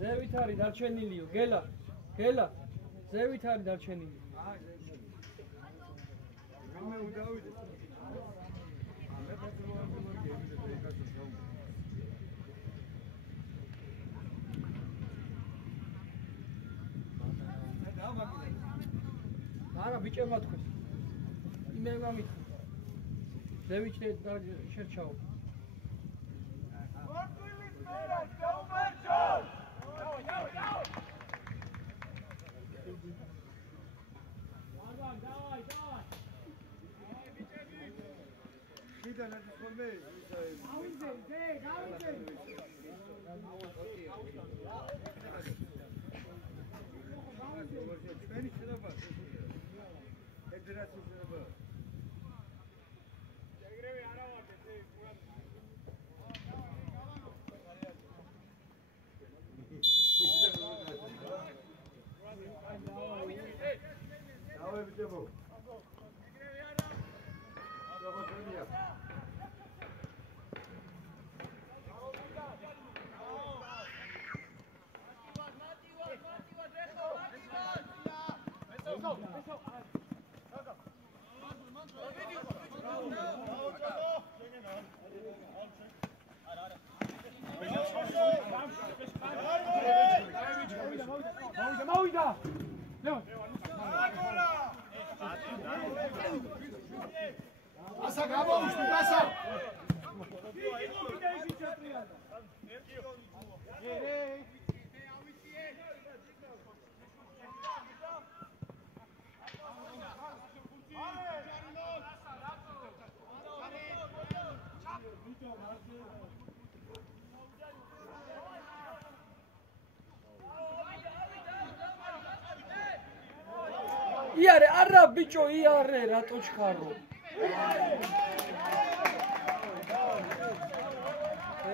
ზევით არის დარჩენილიო, გელა, ზევით არის დარჩენილი. არა, ბიჭებმა თქვეს. იმერმა მithქვი. ზევით შერჩაო. იარე, არა ბიჭო, იარე, რატო ჩქარო?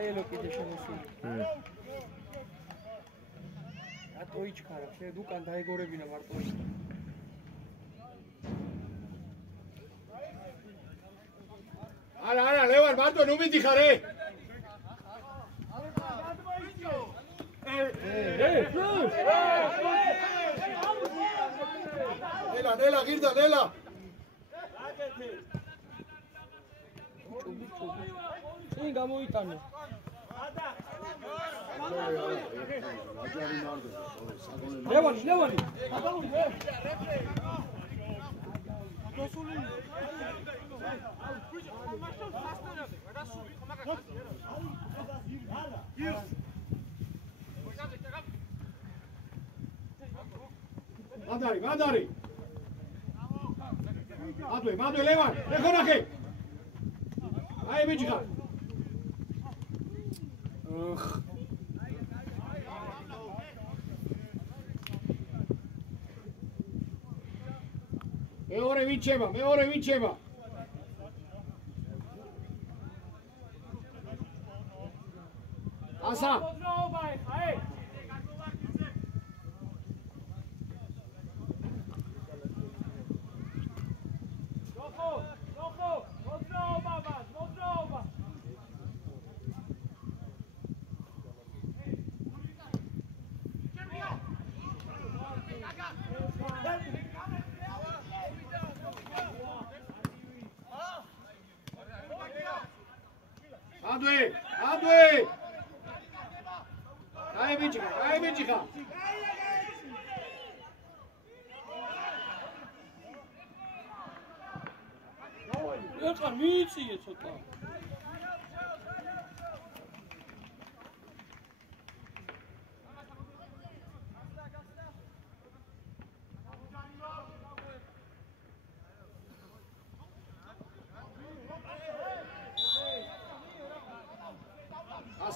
ელო კიდე შემოსული. რატო იჩქარა? შენ უკან დაეგორებინა მარტო. არა, ლევან, მარტო ნუ მიდიხარე. ნელა, გირდა, ნელა. წინ გამოიტანე. ლევანი. მანდარი. მადლე, ლევან, ეხონახე. აი ბიჭიკა. მეორე ვიჩება. ასა. ადვე. აი ბიჭიკა. ეხლა მიიწიე ცოტა.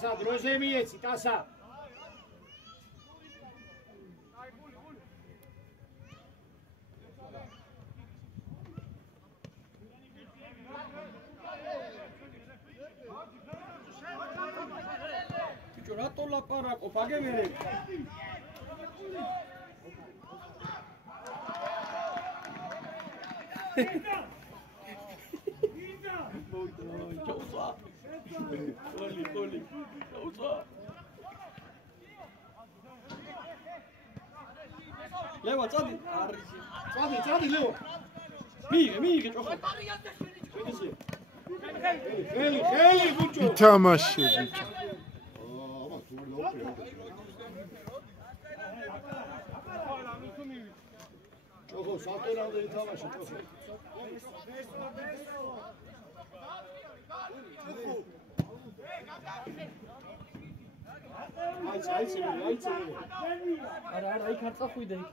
ტასა დროზე მიეცი ტასა ბიჭო რატო ლაპარაკობ აგებერე ჩაუცა ყოლი ჩაუცა ლევა წადი წადი ლევა მიიღე ჭოხა ხელი ბიჭო ითამაშე ბიჭო ჭოხო სატურამდე ითამაშე ჭოხო აიცი არა იქ არ წახვიდე იქ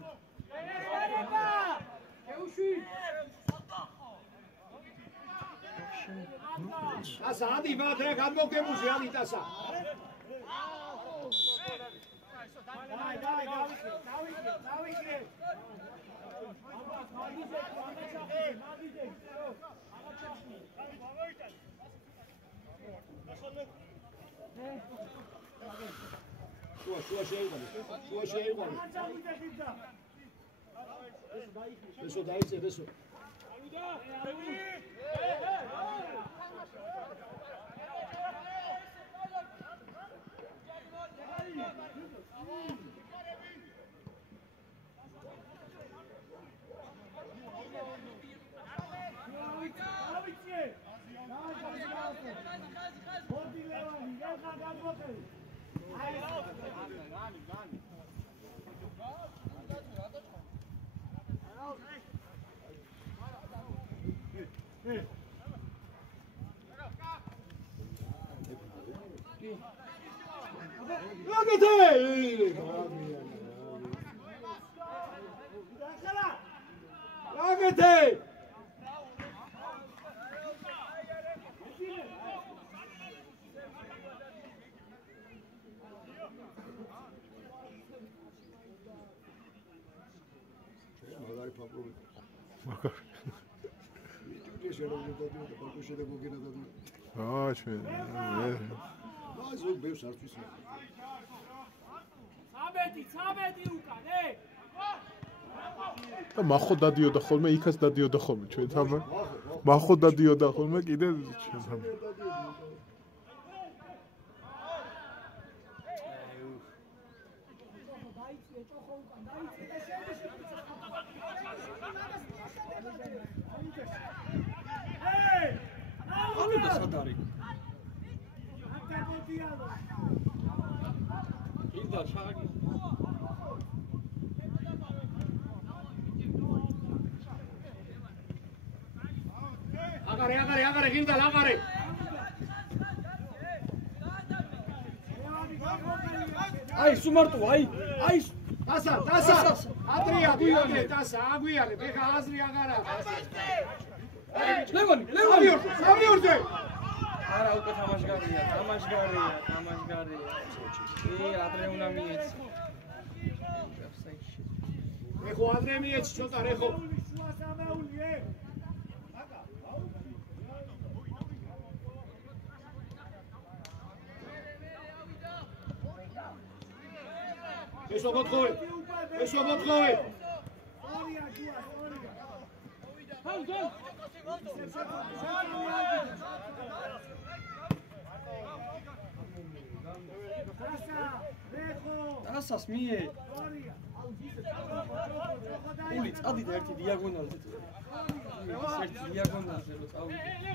ტასა ადი ბატრა გადმოგებუში ადი ტასა დავიქრე შუა შეიყვანე ესო დაიწე ესო Lagete! აა ჩვენ ზოგ ბევრს არ თვის. 13 უკან და მახო დადიოდა ხოლმე იქაც დადიოდა ხოლმე ჩვენ თამა მახო დადიოდა ხოლმე კიდე ჩვენ თამა სადარი კიდე შაგი აგარე გინდა ლაგარე აი სუმარტო აი ტასა ატრია ტასა აგვიარე ბეხა აზრი აღარა ლევანი სამიორზე არა უკვე თამაშგარია ადრე უნდა მიეცი ეხო ადრე მიეცი ცოტა ეხო Eso gotkovi. Tasas mie. Ული წადით ერთი დიაგონალზე. ერთი დიაგონალზე რო წავიდე.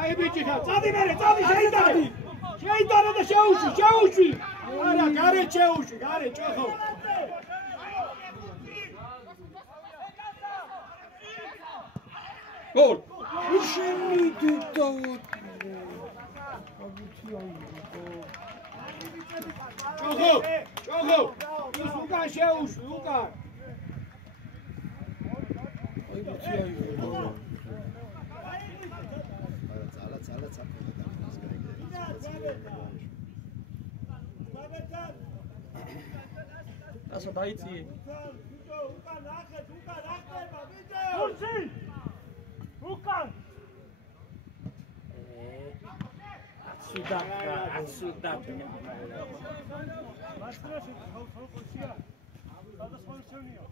აი ბიჭი ხა, წადი შეიტანე. შეიტანე და შეუშვი. არა, გარე შეუშვი, გარე ჭოხო. გოლ. შემიდი და ჭოხო. ის უკან შეუშვი, უკან. აი ბიჭია. ასა დაიწიე. უკან ახეთ, უკან ახტება, ვიდეო. ხურცი! უკან! Отсюда. მასტრაში ხალხია. სადასხმა შენია.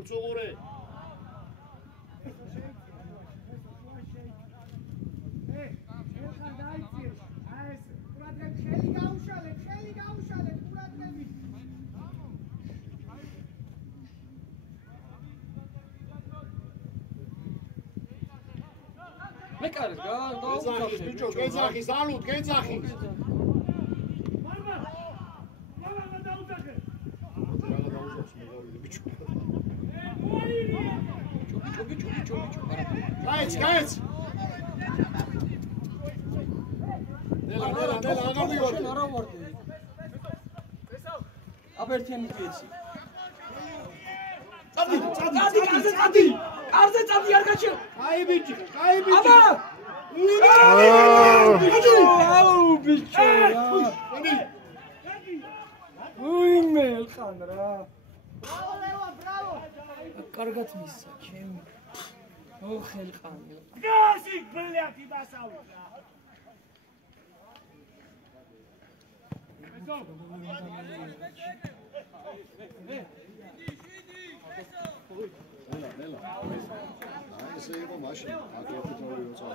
Urțugure! მეკარეს გეძახის ბიჭო, გეძახის, ალუთ, გეძახის. მამა დაუძახე. რა დაუძახს მეგობრები ბიჭო. ჩუბი. გაიც. ნელა, აღარ მივარ. არა ვარდი. აბერთიანი კეცი. წადი. კარზე წადი არ გაჩერე. აი ბიჭი. აბა! აუ ბიჭო რა. უიმე ხან რა. ბრავო ლევან, ბრავო. კარგად მისცა ჩემი. ო ხელყანი. გასი ბლიათი დასავლე. ნელა. ესე იყო მაშინ, აკეთეთ ორი როცა.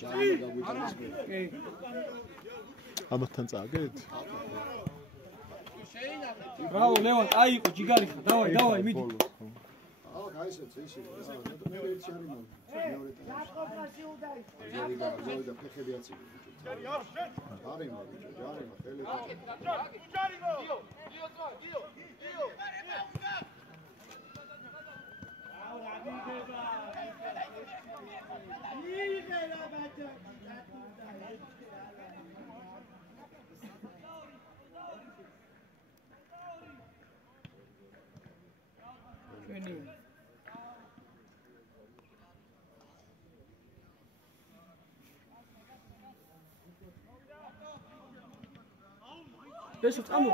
ჯარი გაგვიტანეს მე. კი. ამათთან წააგეთ? ბრავო ლევან, აიყო ჯიგარი ხა. დავაი, მიდი. გაისეც ისე. მე ერთი არ იმან. მეორე და. აკოპაში უდაი. ჯარი და ფეხები აწივი. არიმა ბიჭო, ჯარიმა, ხელი და. ჯარიგო. დიო. ბესო წამო.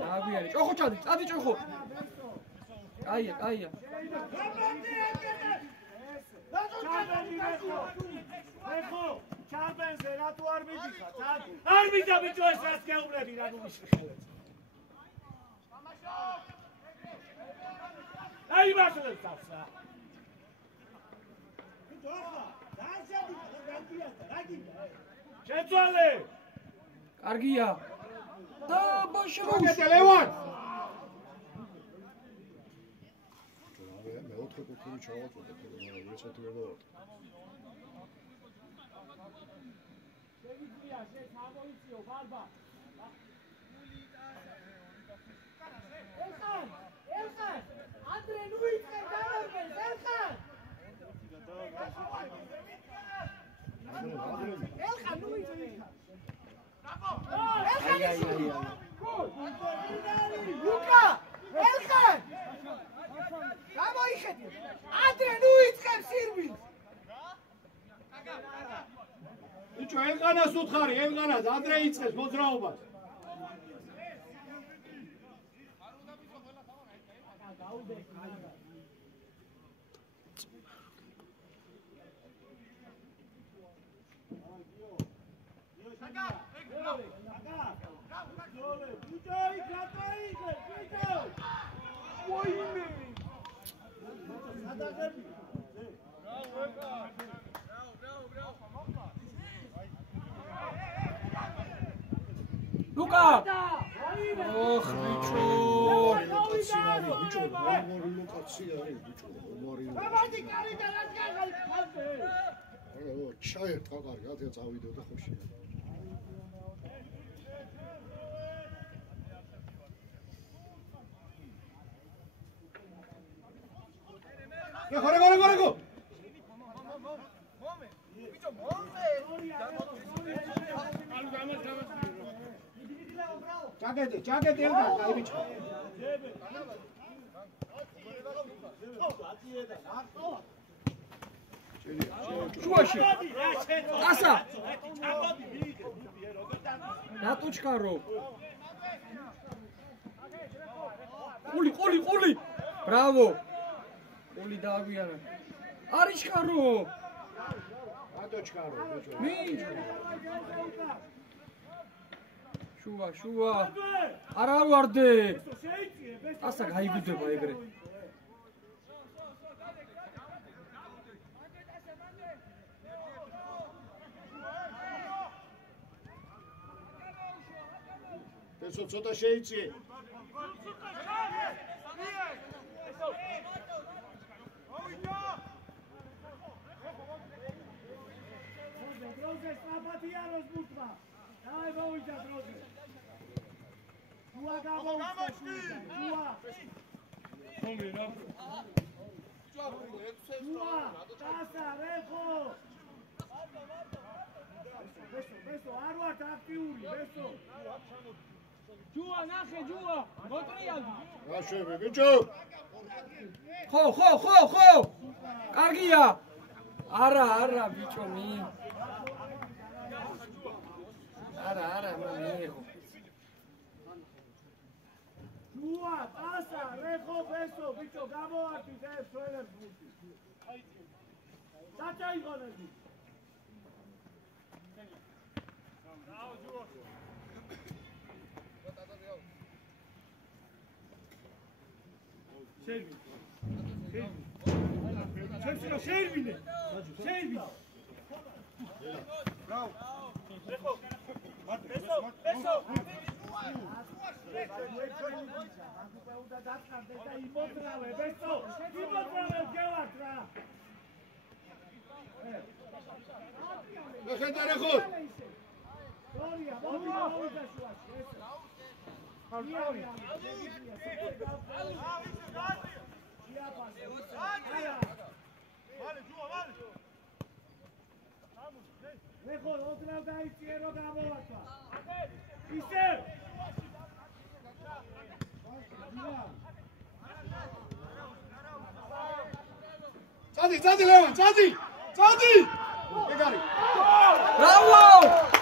დაგვიარე. ჭოხო წადი ჭოხო. კაია. ეხო, ჩამბენზე რატო არ მიდიხა? არ მიდა ბიჭო ეს რას გეუბნები რა გუშეხელეთ. აი მასწავლებს თავს რა. ბიჭო ახლა, დააშადი რა გინდა? შეცვალე. კარგია. და ბაშრუშ. ლევან. მეოთხე კუთური ჩავაწოდე, მაგრამ როცა ვერ დავარ. შევიძლია შეცამოიციო ბარბა. ელხან, ანდრე ნუ იწყებ დამარგეს, ელხან. ელხან ნუ იწყებ. ლუკა, ელხან. გამოიხედე. ანდრე ნუ იწყებ სირბილს. ბიჭო, ელყანას უთხარი, ელყანას, ანდრე იწყებს მოძრაობას. ლუკა! ოხ, ბიჭო! ბიჭო, მომორი ლოკაცი არის, ბიჭო, მომორი. ბაბადი კარი და რა გაღალი ხალხე. ო, ჩაერტყა კარგად, წავიდო და ხოშია. Rego. Čakajte, Elgar, daj bić. შუაში ასა რატოჩქარო ყული ბრავო ყული დააგვიანა არის ჩქარო რატოჩქარო მინჩ შუა არა ვარდე ასა გაიგუდება ეგრე Eso ცოტა შეიწიე. დროზე საპატია rozbudva. Daj vojda droze. Jua gavovca. Jua, tasa, rejo. Beso, არ ვართ აქტიური, beso. ჯუა ნახე ჯუა მოტრიალდი რაშები ბიჭო ხო კარგია არა ბიჭო მი არა მიიღო ჯუა ტასა რეხო ბესო ბიჭო გამოვარდი დებს ვერებს ბუთი დაწაიღონები Servine. Bravo. Beso. Rego, otra vez quiero gamolatva. Ise! Წადი, ლევან, წადი! ეგარი. ბრავო! Bravo!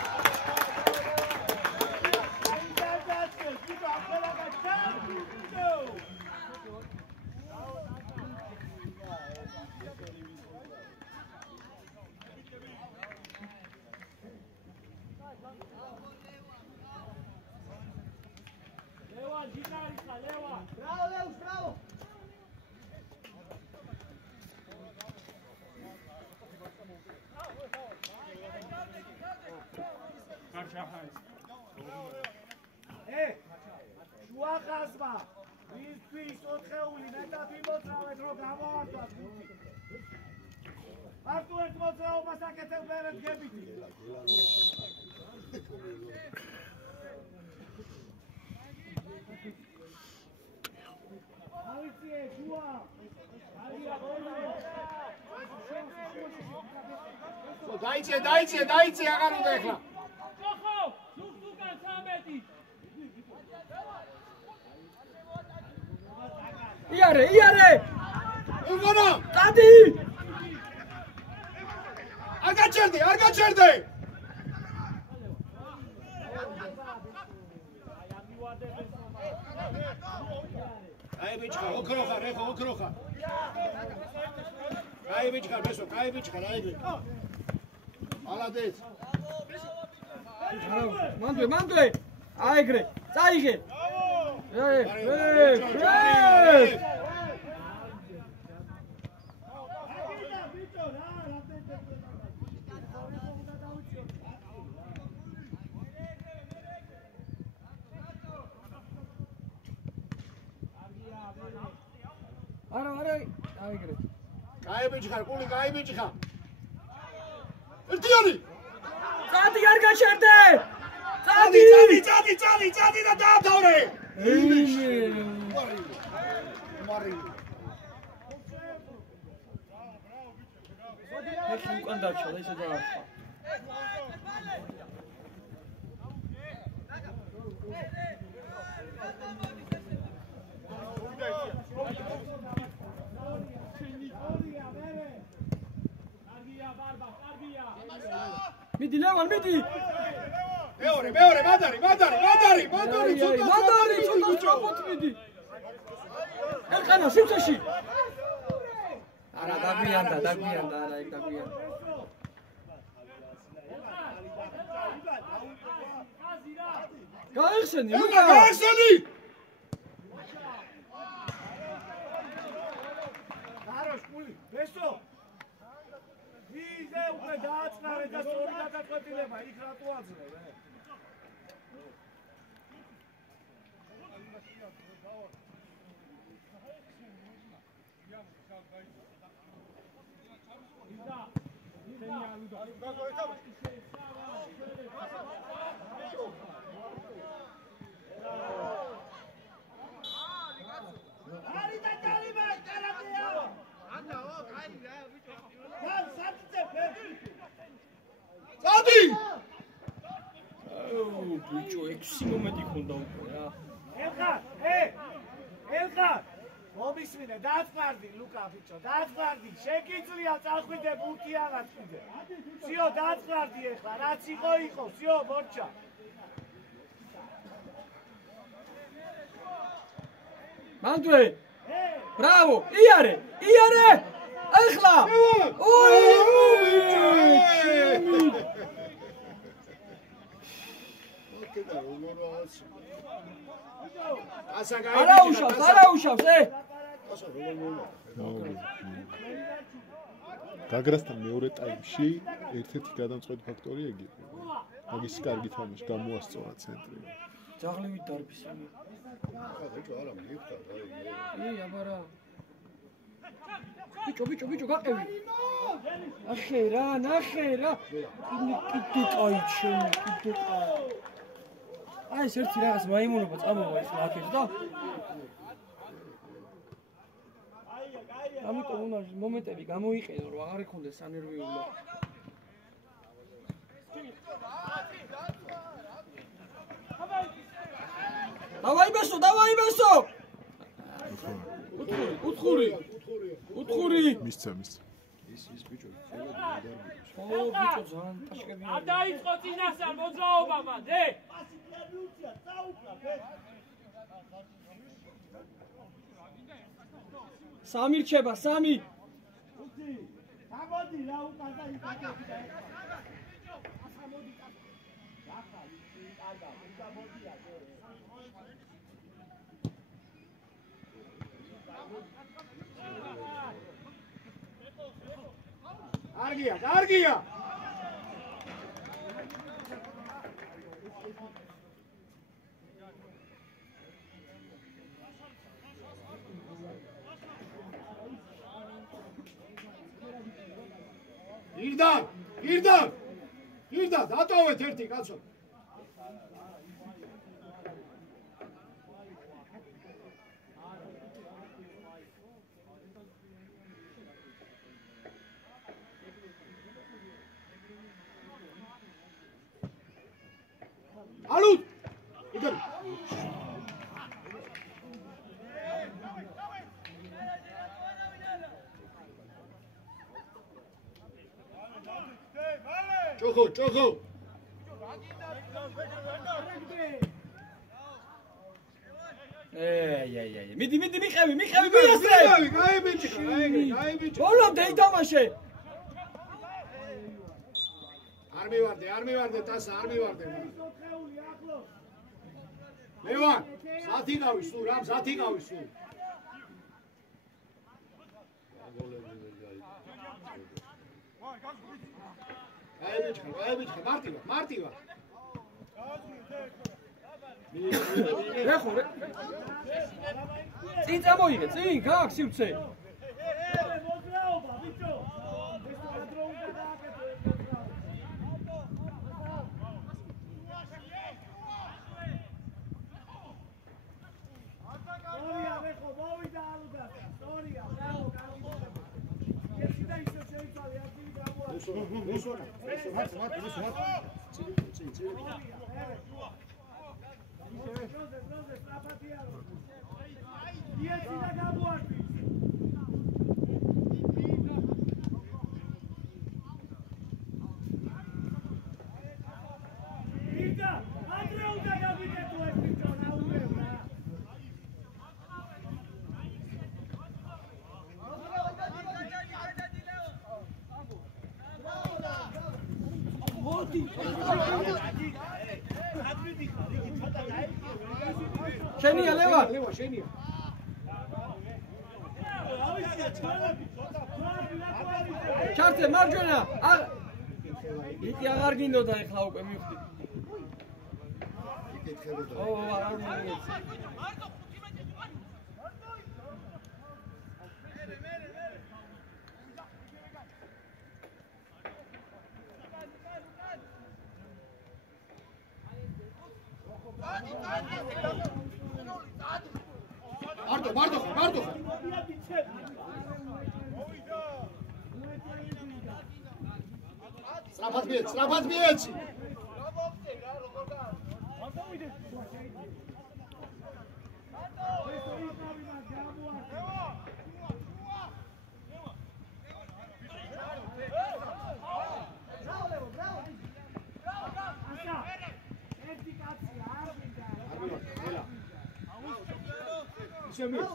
შუა ხაზმა ისთვის ოთხეული მეტად იმოძრავეთ რომ გამოვარდოთ მარტო ერთ მოძრაობას აკეთებ მერე დგებითი ავიციე შუა დაიცე აღარ უნდა ეხლა იარე! იგონა! კადი! არ გაჩერდე! აი ბიჭხა, ოქროხა. აი ბიჭხა, ბესო, აი ბიჭხა, აიგე. ალადეთ. მანდვე! აიგრე! წაიგე! არა, აიგრე. გაიბიჭხარ, ყული გაიბიჭხარ. ერთიანი. წადი არ გაჩერდე! წადი და დაათავრე. მარი. ფეხი უკან დარჩა და ისე დაახვა. მიდი ლევან, მიდი! მეორე, მადარი, ცოტა სწრაფად მიდი. ერყანა სიმწეში. არა, დაგვიანდა, არა, ეგ დაგვიანდა. გაიხსენი, ლუკა! გაიხსენი! კაროშ, კული, ბესო! ვიზე უკვე დააწყარე და სწორი გადაწყვეტილება, იქ რატო აძლევ? Sadi! Oh, bicho, 6 მომენტი ხონდა უკვე რა. ელხარ! მომისმინე, დაწყარდი, ლუკა ბიჭო, დაწყარდი, შეგიძლია წახვიდე ბუთი აღარ წვიდე. სიო, დაწყარდი ეხლა, რაც იყო, სიო, მორჩა. მანდვე! ბრავო, იარე! ეხლა! ოი! არა უშავს, გაგრასთან მეორე ტაიმში ერთ-ერთი გადამწყვეტი ფაქტორი ეგ იყო. მაგის კარგი თამაში გამოასწორა ცენტრი. ძაღლივით დარბის. ბიჭო, არა, მიხვდა რა. აბარა. ბიჭო, გაყევი. ნახე რა. კიდე კაი ჩემი, კიდე კაი. აი ეს ერთი რაღაც მაიმუნობა წამოვა ის აქეთ და ამიტომ უნდა მომენტები გამოიყენო რომ აღარ იქონდეს სანერვიულო. დავაი ბესო! უთხური! მისცა. ის ბიჭო, ბიჭო ძალიან ტაშკებია. არ დაიწყო წინასწარ მოძრაობა მანდე. სამი რჩება. გამოდი რა უკან და იქ. კარგია. ირდა, დატოვეთ ერთი კაცო. ალუთ! იგარ. ჭოხო. მიდი მიყევი მიასწრე. გაი ბიჭო. ბოლომდე ითამაშე. არ მივარდე ტასა, არ მივარდე. ლევან, ზათი გავის სულ. გაი ბიჭო, მარტივა. რეხო. წინ წამოიღე, წინ გაქვს სივრცე. მოძრაობა, ბიჭო. ეს ადრო უნდა დააკეთო. მოვიდა ალუდასა. სტორია, ბრავო, კარგი. ეს და ისე შეიძლება, აქ შენია ლევა შენია ჩართე მარჯვენა იკი აღარ გინდოდა ეხლა უკვე მივხვდი ო აღარ მიგეც მარტო სწრაფად მიეცი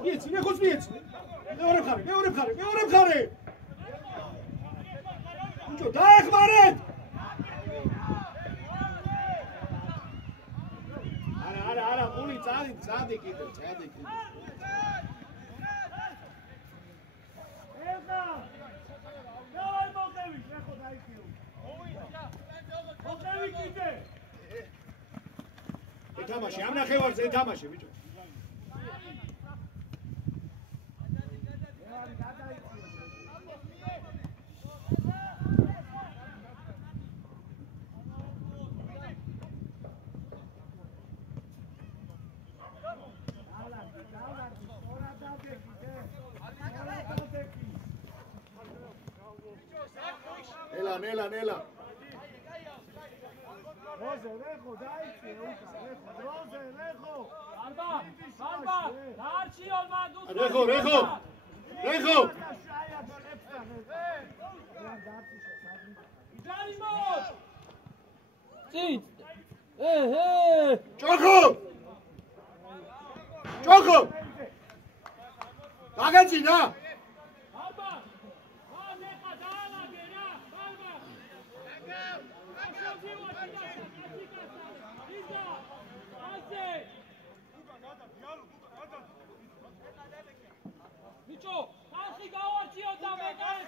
მიეცი ნახოს მიეცი მეორე მხარე ბიჭო დაეხმარეთ არა მული წადი კიდე ეხა დავай მოყევი ეხო დაიქიო მოყევი კიდე ეთამაში ამ ნახევარზე ეთამაში ბიჭო ნელა როზე რეხო დაიქიო როზე რეხო ბარბა დარჩიო მანდუს რეხო იდარიმოს წით ჭოხო დაგეწინა ბიჭო, ხალხი გავარჩიო და მეკარე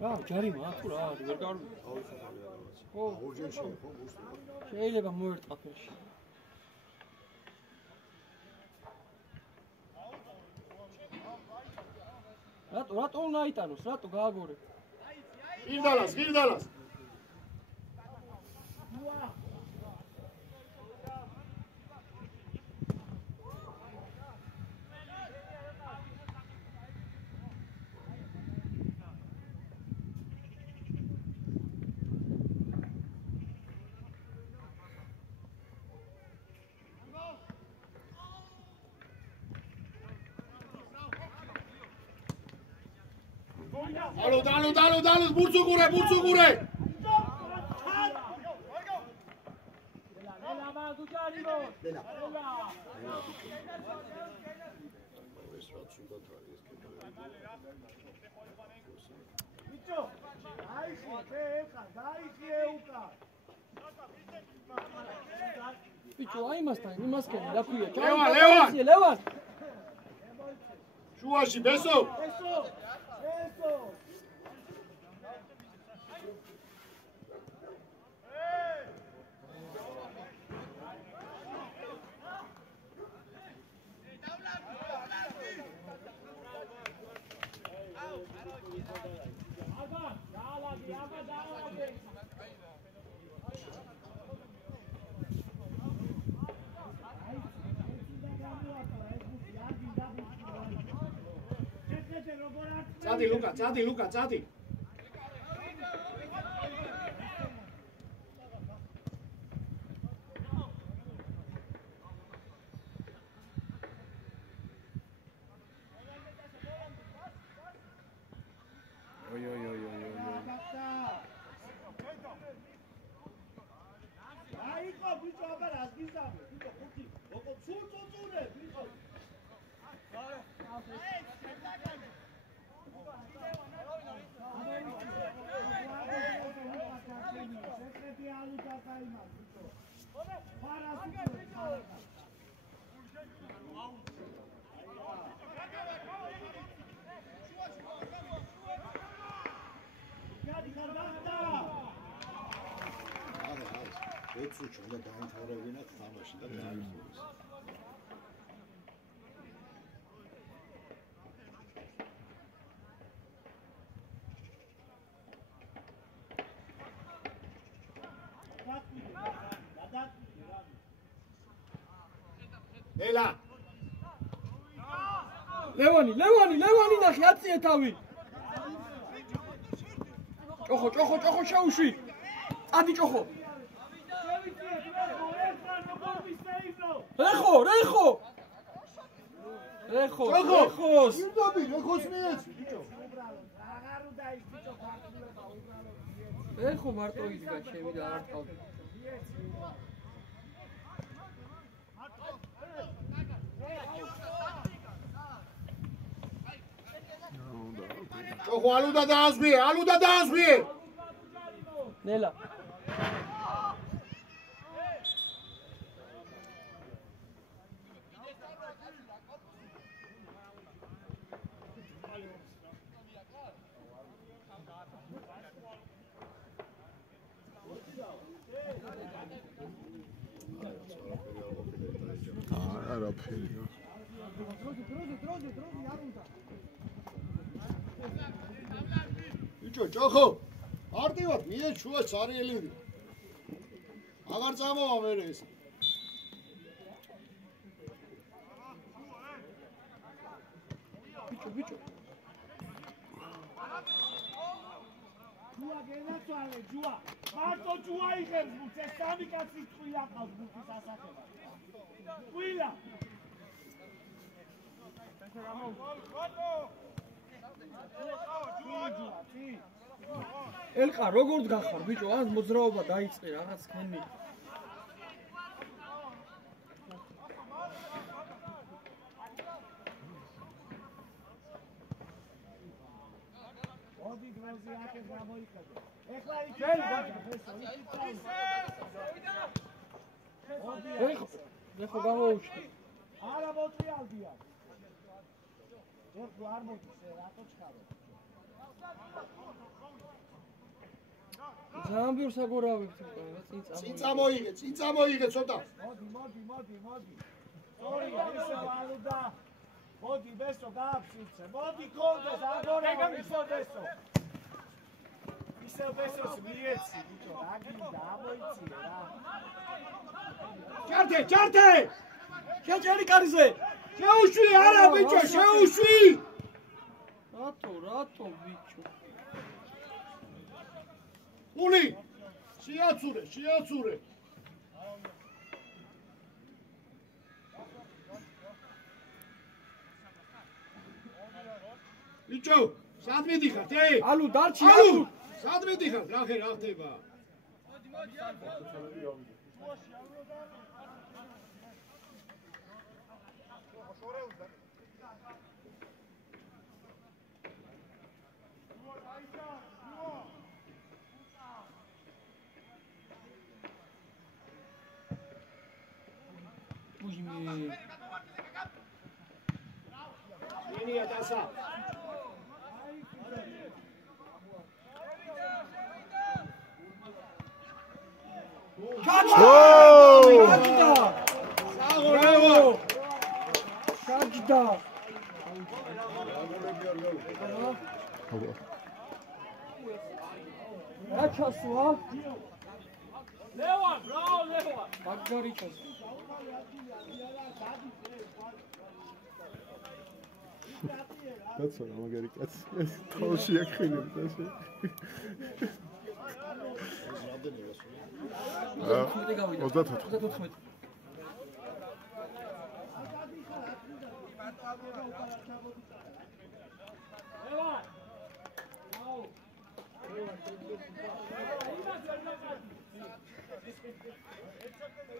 რა ჯარიმა თუ რა ვერ გავიგე ხო შეიძლება მოერტყა ფერში რატო უნდა აიტანოს რატო გააგორე გირდალას დალო ბურცუგურე ბიჭო აი მასთან იმასკენი რა ქვია ლევან შუაში ბესო წადი ლუკა, წადი ლუკა, წადი. აიქო ბიჭო, აბა რას გიზამე? ბიჭო, ხუთი. როგორ ცურცურცურე, ბიჭო. ეცუჩო და დაინთავრებინა თამაში და დაიწყოს. ელა ლევანი ნახე აწიე თავი. ჭოხო შეუშვი. ადი ჭოხო. რეხოს. იმდაბი, რეხოს მიეც, ბიჭო. აღარ უნდა ის ბიჭო ფარტულება უბრალოდ. რეხო მარტო იდგა ჩემი და არ თავი. ჭოხო ალუდა დაასვიე. ნელა. არაფერია. ბიჭო, ჭოხო. არტივად მიეჩუა ცარიელი. აღარ წამოვა მერე ეს. ბიჭო. ჯუა გენაცვალე, ჯუა. მარტო ჯუა იღებს მუც, ეს სამი კაცი წვილა ყავს მუცის ასახება. წვილა. ელყა როგორ დგახარ ბიჭო, ან მოძრაობა დაიწყე რაღაც ხენი. მოდი გროზი აკეთ გამოიხედე. ეხლა იქიდან ეხო გამოუჩნდა. არა მოწიალდია. ეხლა არ მოდის, რატო ჩქარო? ძალიან ბევრ საგორავებთ წინ წამოიღე ცოტა. მოდი. ორი ისე ალუდა. მოდი ბესო გააფსირცე. მოდი კონდეს აგორება ისო ბესო. ისე ბესოს მიეცი ბიჭო, რა გინდა ამოიწიე რა. ჩარტე! შეჭერი კარზე. შეუშვი არა ბიჭო, შეუშვი! რატო ბიჭო? ული! შეაცურე! ბიჭო, სად მიდიხართ, ალუ დარჩი. სად მიდიხართ, რა ხდება? ენია დასა. Kaçta? Kaçası var? Levan, bravo Levan. Bagdari çası. That's what I'm going to get. Yes, თავში აქხილებს ასე. გავიდა. 34.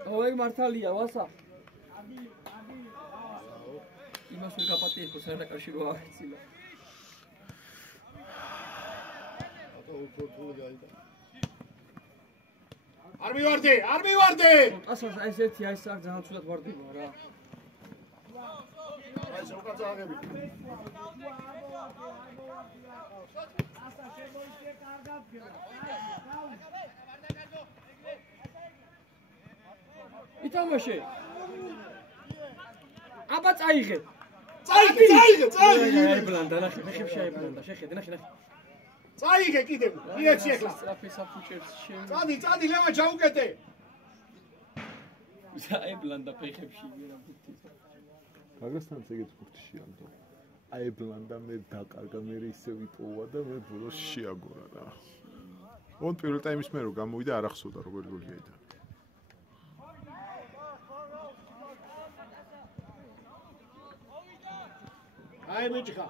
ოღონდ მართალია ვასა. იმას ვერ გაპატიებო საერთაშორისო აქცილა. არ მივარდი! ასას ეს ერთი აი საკ ძალიან ცუდად ვარდება რა. აი შევკაცაღები. ასა შემოიწე კარგად გერა. ითამაშე. აბა წაიღე. წაიღე! ბლანდა ნახე, ხეხებს შეებლანდა, შეხედე, ნახე. წაიღე კიდევ. მიეცი ახლა. სტრაფი საფუჭერს შენ. წადი, ლემა ჩაუკეთე. საებლანდა ფეხებში ვერა ბუთი. გაგასთან ეგეც ბუთში ამბო. აებლანდა მე დაკარგა მე ისე ვიპოვა და მე ბოლოს შეაგორა რა. ოღონდ პირველ ტაიმის მე რო გამოვიდა არ ახსოვდა როგორი გოლი აიტანა. აი მიჭხა.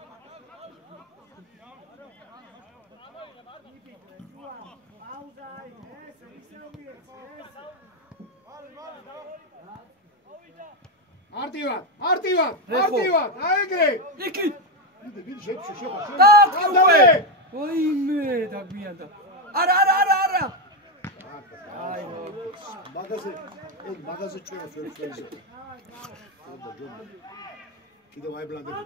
არტივად, აიგრე. იქი. დიდი შეფშო. დაგუე. ოიმე, დაგვიანდა. არა. აი, მაგაზე ჭვენას ვერ ფერზე. კიდევ აიბლანდები.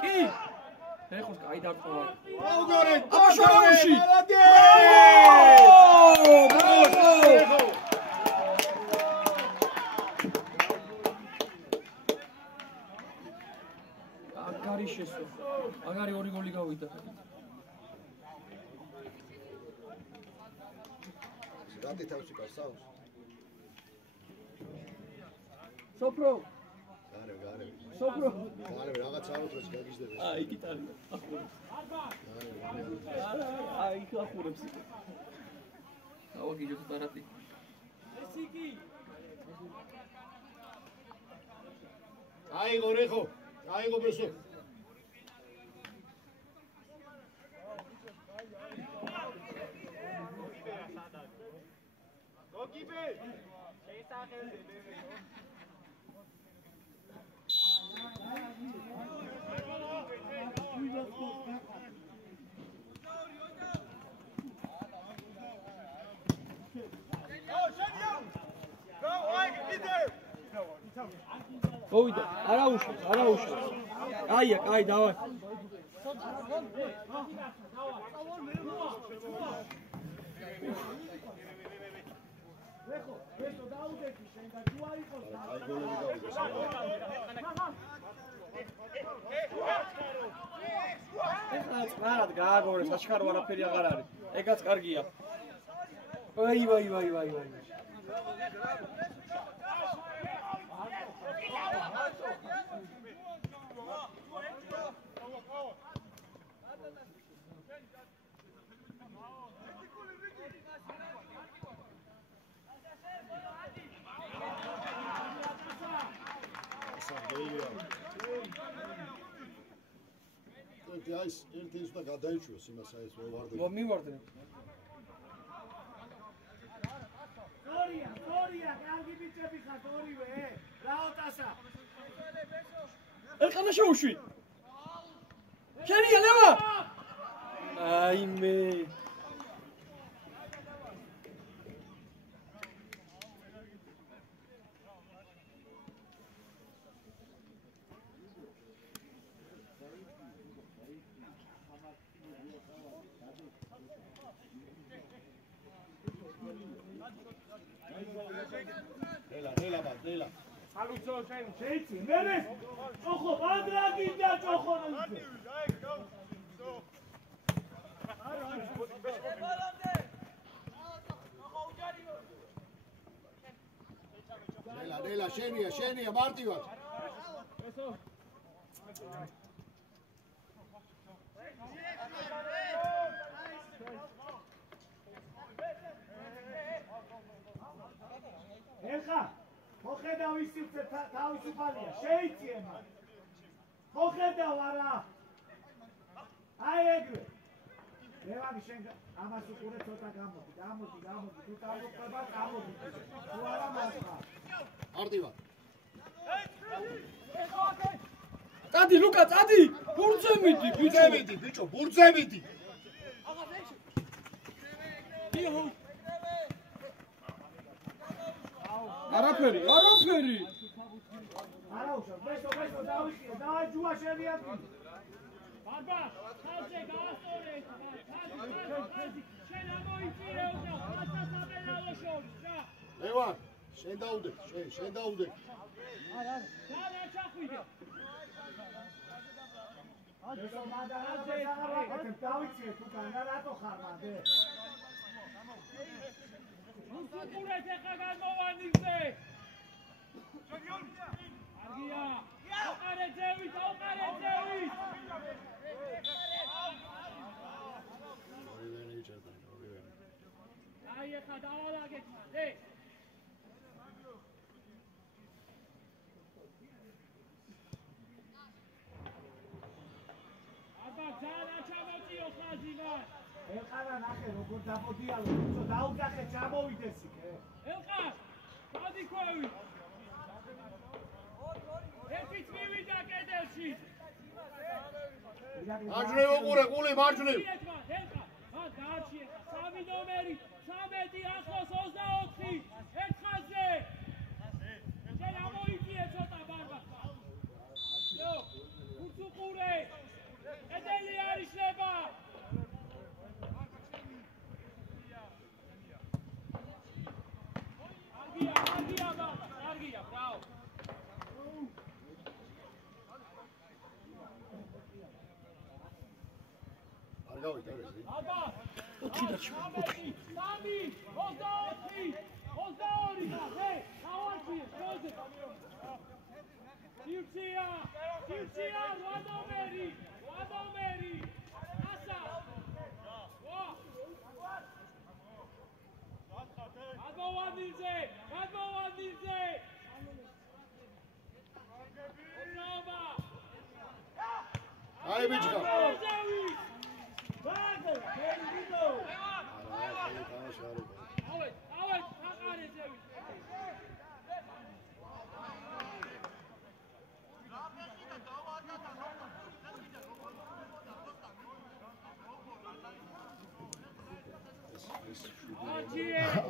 კი. ეხოს კაი დარტყმა. აუგორე. აბაშოვში. აგარი შესო. აგარი ორი გოლი გავიდა. დადი თავში გასავს. სოფრო. გარე. სოფრო. გარე რაღაც აუხოს გაგიჟდება. აი გიტარია. ახურებს. აი ახურებს. ავაგიჯო თარატი. ეს იგი. აიღო რეხო. აიღო ბესო. გოგიბე. შეისახელდები. Ovida, ara ushos. Ai, davai. ეხლა წყნარად გააგორეს, აშკარო არაფერი აღარ არის. ეგაც კარგია. ვაი. ეს ერთი ის და გადაიჩვეს იმას აი ეს ვარდები. მოვარდნე. გორია, კარგი ბიჭები ხართ ორივე. რაოტასა. ელყანა შეუშვი. შენია ლევა. აი მე. Leila. ალუცო შენ შეიცი მერე ოხო ბანდრაგი და ჭოხონოზე Leila, შენია მარტივად. მოხედავ ისივცე თავისუფალია, შეიცი ემა. მოხედავ არა. აი ეგრე. ლევანი შენ ამას უყურე ცოტა გამოდი, თუ დავუყვება გამოდი. თუ არა მართლა. არტივა. წადი ლუკა, წადი! ბურძე მიდი, ბიჭო, ბურძე მიდი. არაფერი. არა უშავ, ბესო დავიხიე, დააჯუა შენი ადგილი. ბარბა, ხალხე გაასწორე, შენ ამოიწირე უნდა, ხალხა საბელავო შორის, რა. ლევან, შენ დაუდე. არა, ჩახვიდე. ბესო მადარაზე დავიცე თუ განა რატო ხარ მანდე? უყურეთ ეხა გამოვანილზე. არგია, აყარე ძევით. აი ეხა დავალაგეთ მანდე. აბა ძალიან ჩამოწიო ხაზი მან. ელყარა ნახე როგორ დაბოდიალო, ბიჭო დაუძახე ჩამოვიდეს იქ. ელყა, გადიქვევი. ერთიც მივიდა კედელში. მარჯვნივ უყურე, ყული მარჯვნივ. ელყა, მან გაარჩიე 3 ნომერი, 13 ახლოს 24. ერთხანზე. შენ ამოიწიე ცოტა ბარბა. ნო, ურც უყურე. კედელი არ იშლება. არგია ბარბა, არგია, ბრავო. არ გავიდა ეს. აბა 4 და 4. 3, 24, 22. ჰე, ავარჩიე, შოზე. სიუცია, ვადომერი. ასა. ვა. გადმოვანილზე. ოდრობა. აი ბიჭო. ავეთ, აყარე ძევი.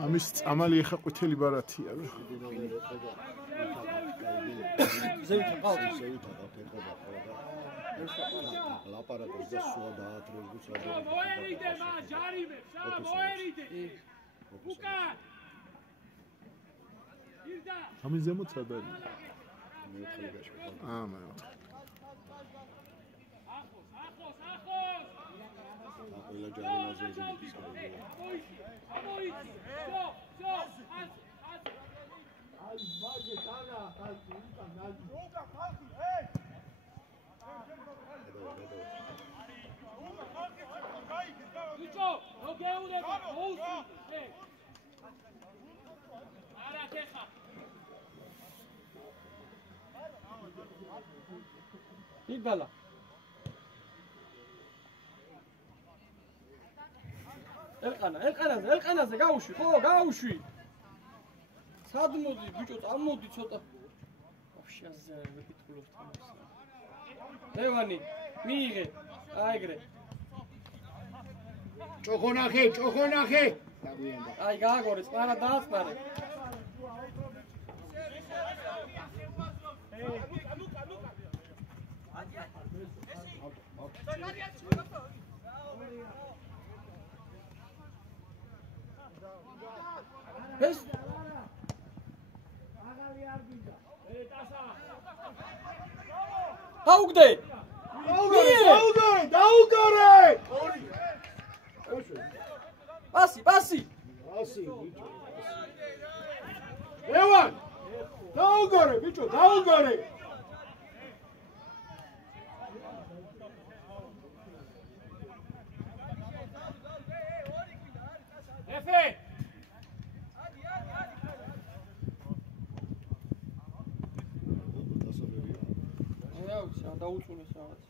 ამის წამალი ეხა ყვითელი ბარათია. ზევით ყავდი. ლაპარაკობს და სულ დაათრევს და მოერიდე მან ჯარიმებს, მოერიდე. უკან. ირდა. ამის ზემოთ სადარი. მე ახლოს. ყველა ჯარიმაზე ამოიწი. აი მაგე დანა, ხალხი უკან ნაგი. ბიჭო, რო გეუნები, მოუსმინე. არა ხეხა. იბალა. ელყანაზე გაუშვი, ხო, გაუშვი. სად მოდი, ბიჭო, წამოდი ცოტა. ვაფშე აზარ მეკითხულობ თამაშს. ლევანი, მიიღე, აიგრე. ჭოხონახე. აი, გააგორე, წყარა დააწყარე. ეს დაუგდე! დაუგორე! პასი! ლევან! დაუგორე, ბიჭო, დაუგორე! ეფე! დაუწუნეს რაღაც.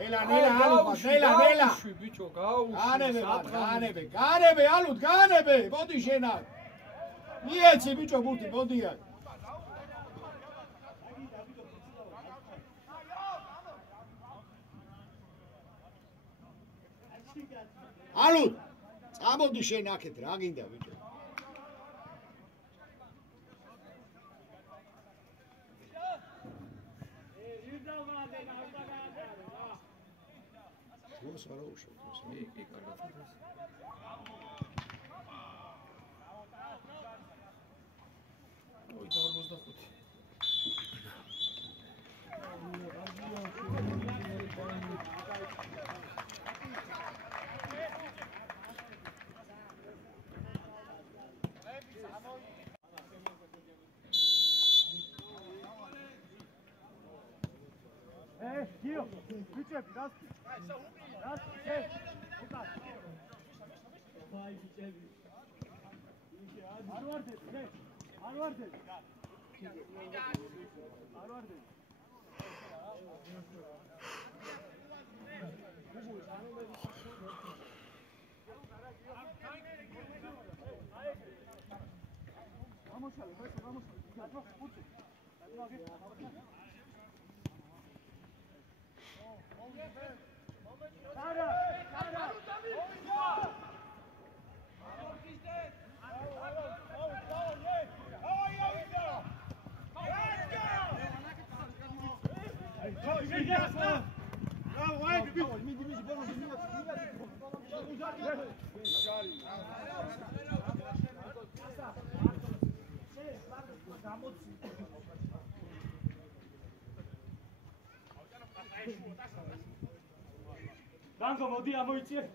ნელა ბიჭო, გაუშვი. განებე, ალუდ, განებე, მოდი შენა. მიეცი ბიჭო ბურთი, მოდიან. ალუდ, წამოდი შენ აქეთ, რა გინდა ბიჭო? შუას არა უშევს. კი, კარგად. ოი, 45. Gio, bitte, das. Hey, Lukas. Vai, bitte. Arvarde, hey. Arvarde. Arvarde. Vamos, vamos. Danko, modi, amoiție.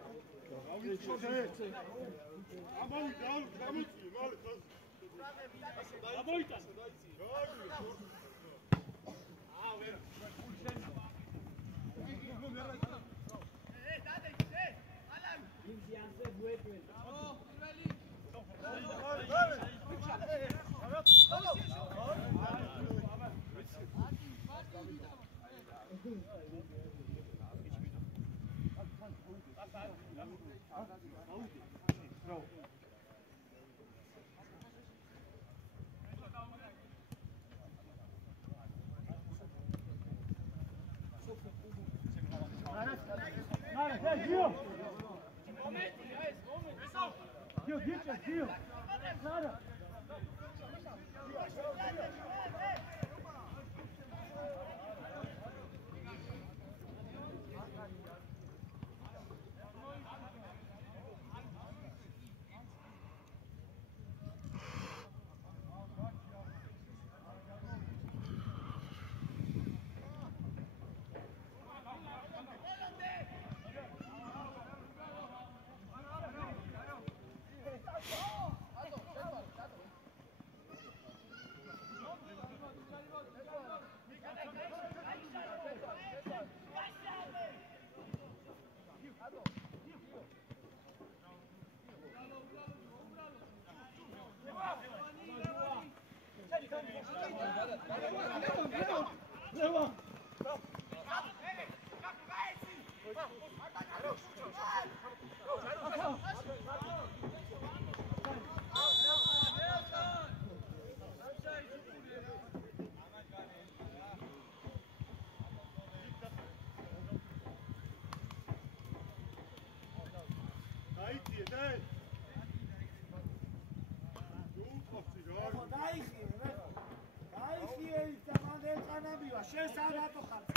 Gio. Sara. შენ სად რატო ხარ?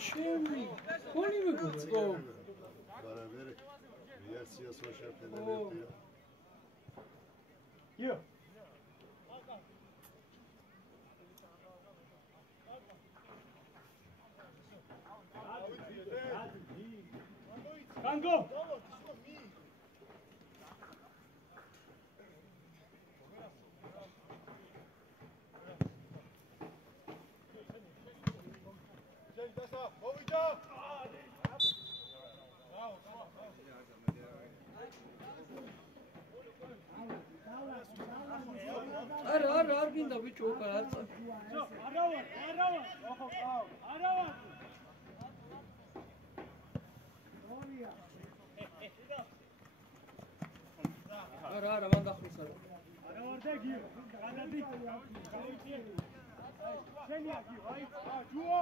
ჩემი გოლი მეგონა ბარაბერი რეაქციას ვაშაფენ ერთია იო Tango! არ გინდა ბიჭო უკან არ წა. არა მან დახურს არა. არა ვარ და გიო. გადადი. შენია გიო, აი. ჯუო.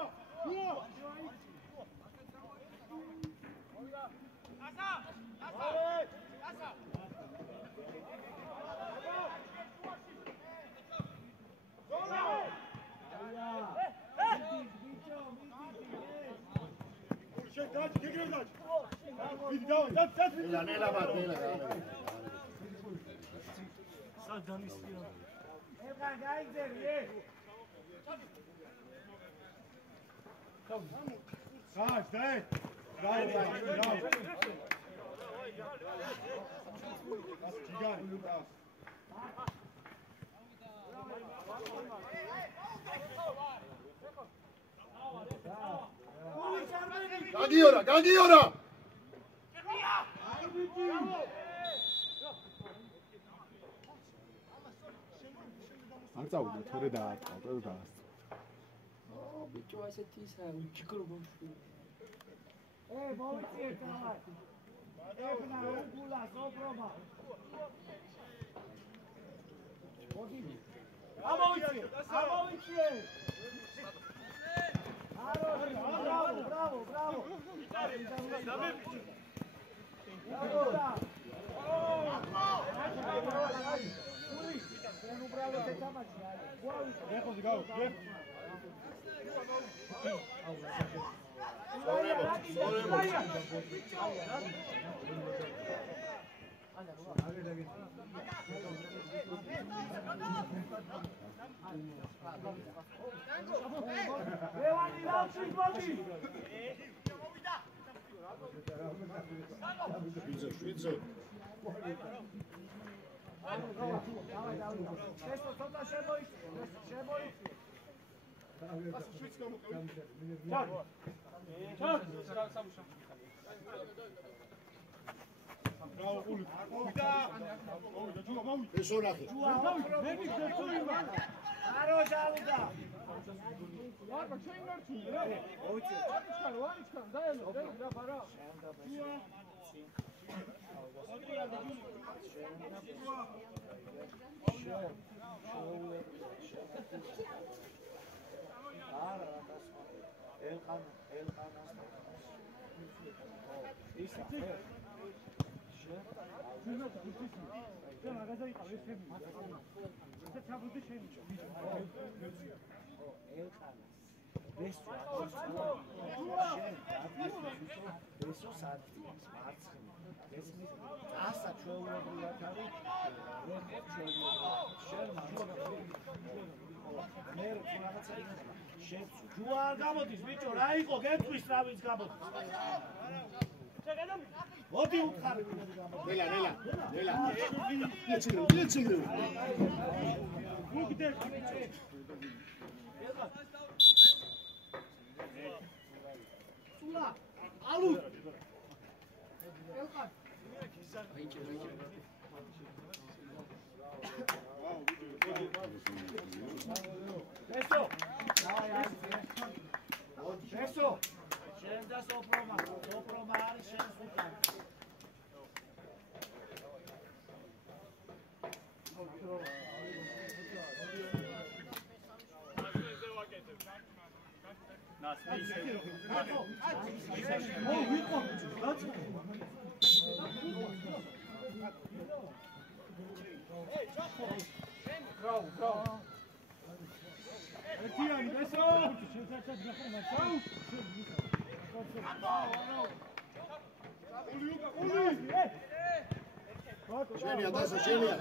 ასა. Gagiora! არ წავიდე თორე დაარტყავდა და დაასწრო. ბიჭო ასეთი ისა უჩქრო გონში. მოიწიე თავად. ეხნა უგულა სოფრობა. მოდი. ამოიწიე. Bravo. Швидше. ჯუარ გამოდის ბიჭო რა იყო გეტყვის რა ვინც გამოდის მოდი უთხარი ნელა ეჩიგრე მიგდე სულა ალუ ელყა Eso. Eso. შენ და სოფრომა არის შენ უკან. Bravo. Etienne, descends. შენია დასა შენია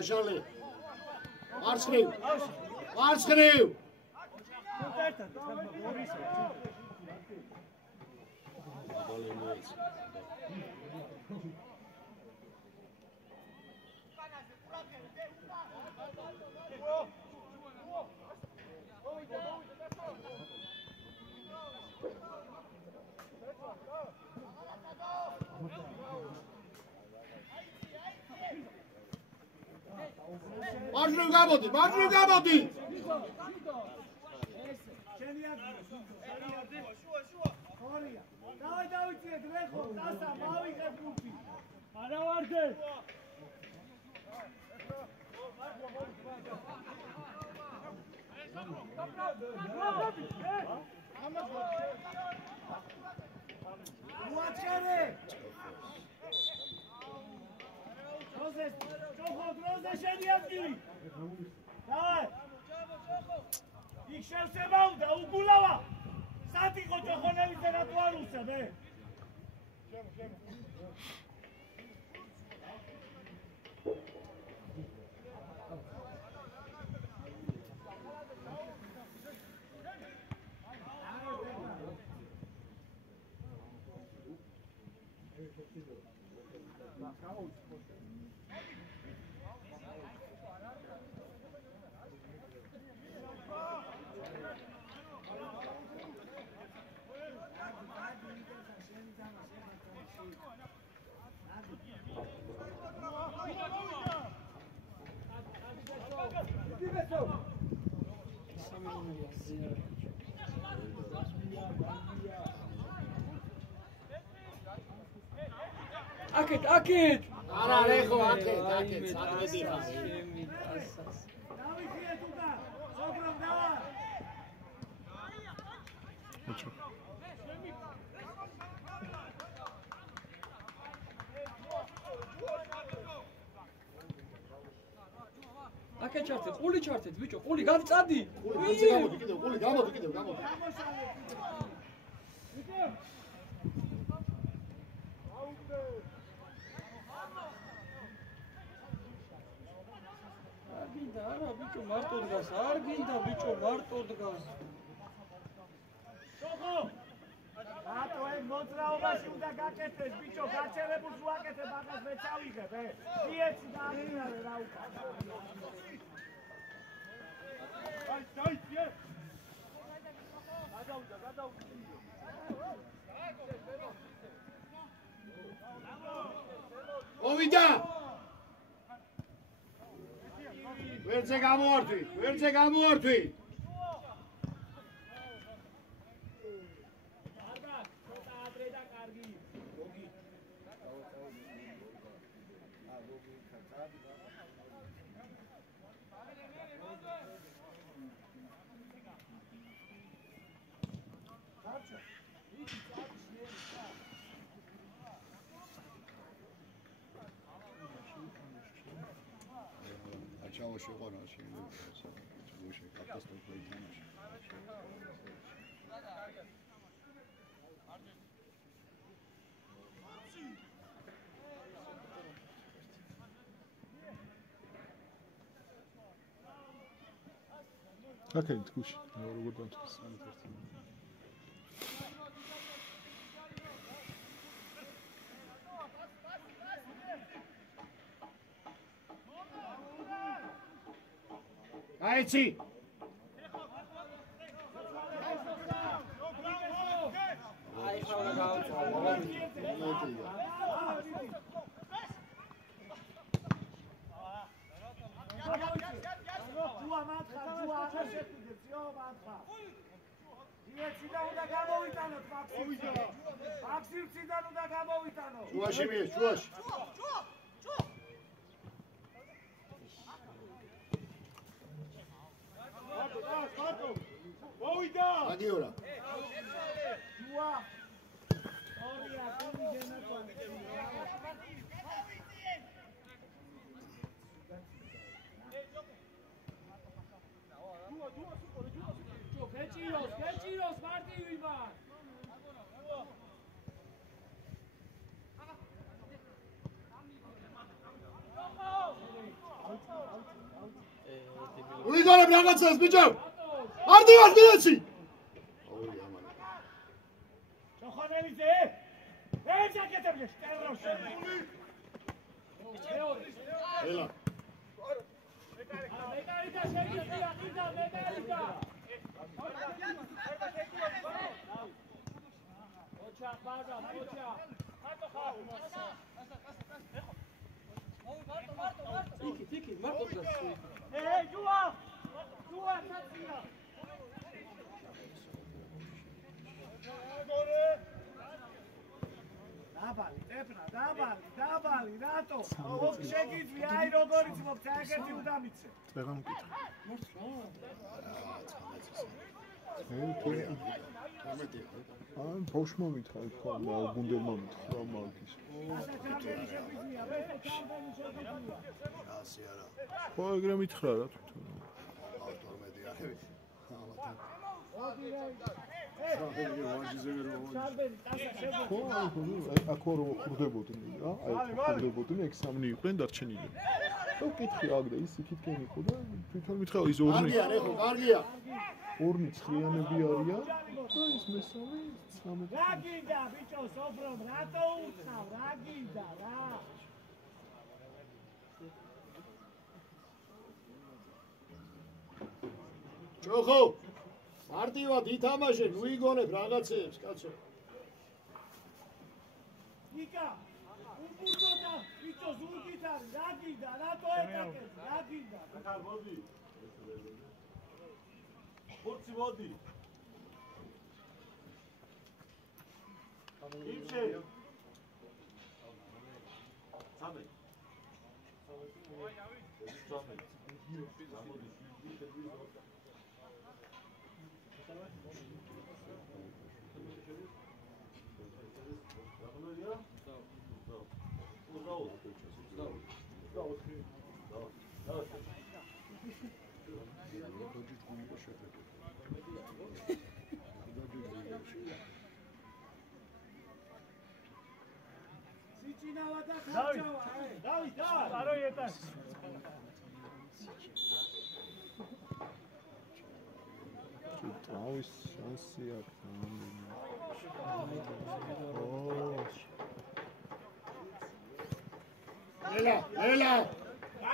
აშალე მარცხნივ მარჯვნივ გამოდი დავიცინეთ რეხო დასა მავიღებ გუნდი არა ვარდე მოაჩერე დროზე შენი ადგილი დავაი იქ შევსება უნდა უგულავა სათიკო ჯოხონელიძე რატო არ უსებ აკეთ არა რეხო აკეთ სადმედიხარ დავიხიეთ უკან სოფრომ დავა აკეთ ჩართეთ ყული ჩართეთ ბიჭო ყული გაწადი ყული გამოდი კიდევ არა ბიჭო მარტო დგას არ გინდა ბიჭო მარტო დგას შოხო რატო ეს მოძრაობაში უნდა გაკეთდეს ბიჭო გაჩერებულს უაკეთებ აღას მე ჩავიღებ მიეცი და აღიარე რა უკან დაიწიე მოვიდა ვერცე გამოვართვი შეყვანა შეიძლება კატასტროფა ითამაშა აკეთ გუში როგორ დამთქოს აიცი აი ხავდა გავწვა ჯუა მანხა ჯუა აღარ შეხვიდე ძიო მანხა იეციდან უნდა გამოვიტანოთ მაქსიმციდან უნდა გამოვიტანოთ ჯუაში მიე ჯუაში მოვიდა აგიორა ჯუა ორია გუნდი გენატონი ჯო ფეჭი ვიგონებ რაღაცას ბიჭო. მარტივად მიდეცი. ჩოხანელიძე. ეჯაკეთებს ტერრორს. ელა. მეკარიკა შეგიძლია, ყიდა მეკარიკა. ოჩა, ბაგა, ოჩა. მარტო ხარ. იქით, მარტო გასული. ჯუა! ჯუა, საცია! დაბალი, ტეპნა, დაბალი, რატო? ოღ შეგიძლია, აი როგორიც მოხდა, ეგეთი უდამიცე. წეღან მკითხე. ან ბოშმა მითხრა თქვა და გუნდელმა მითხრა მაგის. ხო ეგრე მითხრა რა თვითონ. ხო აქ რო ხურდებოდნენ რა აი ხურდებოდნენ ეგ სამნი იყვნენ დარჩენილი. ხო კითხი აქ და ის იქით გენიყო და თვითონ მითხრა ის ორნი. კარგია, რეხო, კარგია. ორნი ცხლიანები არიან და ის მესამე 13. რა გინდა ბიჭო სოფრომ რატო უცხავ რა გინდა რა ჩოხო მარტივად ითამაშე ნუ იგონებ რაღაცებს კაცო ნიკა უბრალოდ ბიჭო ზურგით არის რა გინდა რატო ეტაკებს რა გინდა ახლა მოდი ხურცი მოდი იმშე სამე დავით, არო ეტას. ტავის შანსი აქვს. ელა.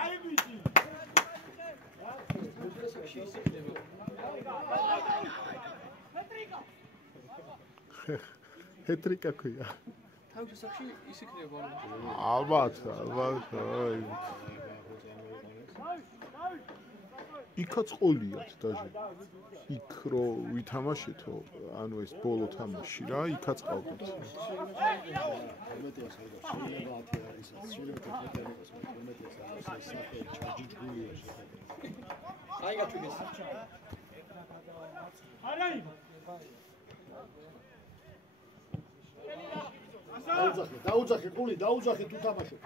აი ბიჭი. ჰეტრიკა ქვია. თავის სახში ის იქნება. ალბათ, აი. იქაც ყოლიათ დაჟე. იქ რო ვითამაშეთო, ანუ ეს ბოლო თამაში რა, იქაც ყავდათ. აი გაჩვენეს. არაი. დაუძახე, ყული, დაუძახე თუ თამაშო.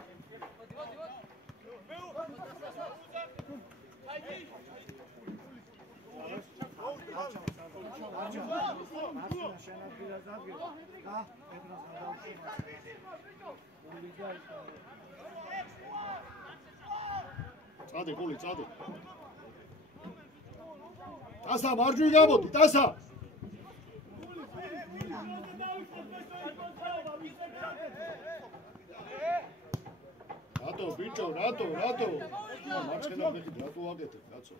წადე, ყული, წადე. ტასა, მარჯვი გამოდი, ტასა. რატო ბიჭო, რატო? მარცხენა ფეხით რატო აგეთებ, კაცო?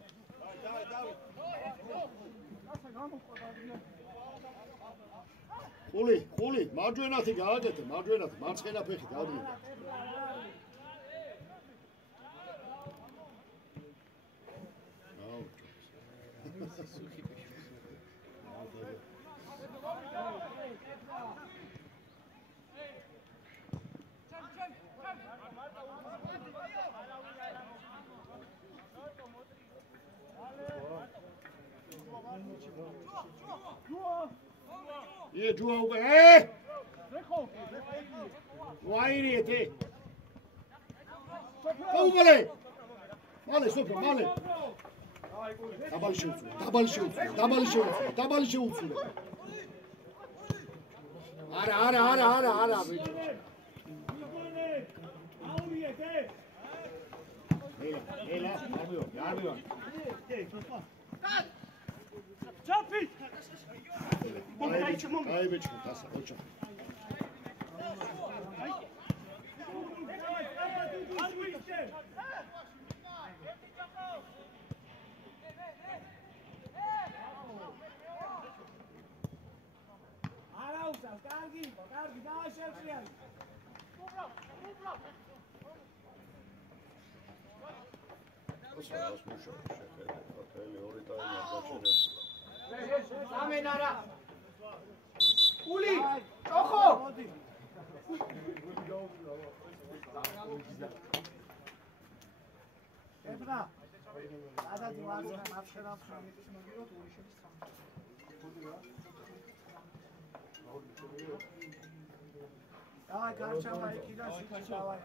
ყული, მარჯვენათი გააგეთე, მარჯვენათი, მარცხენა ფეხით ადრე. Ie giù Guairiete. Male sopra, male. Dabali შეუწუდა. არა. ელა, არბიო. ჩაფი. აი ბიჭო, დასა, ოჩა. არაუსავს, კარგი, დააშერწიალი. ოს მუშაობს შეხედე, ხელი ორი ტაიმი აღჭერა. სამენარა. ული, ჭოხო. ებრა. ადადი ვარზე მაფშერა ფშამიტის მაგირო ული შედის სამ. დავაი გარჩავა იქიდან სიჩი დავაი.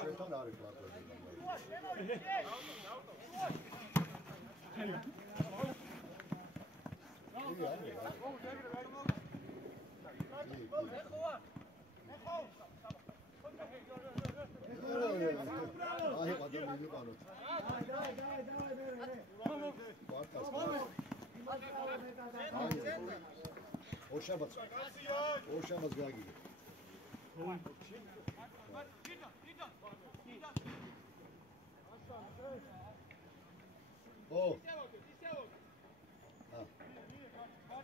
ჩვენთან არის პლატოები. აი პატონი მიყაროთ. ოშაბაც გაგიგე. ო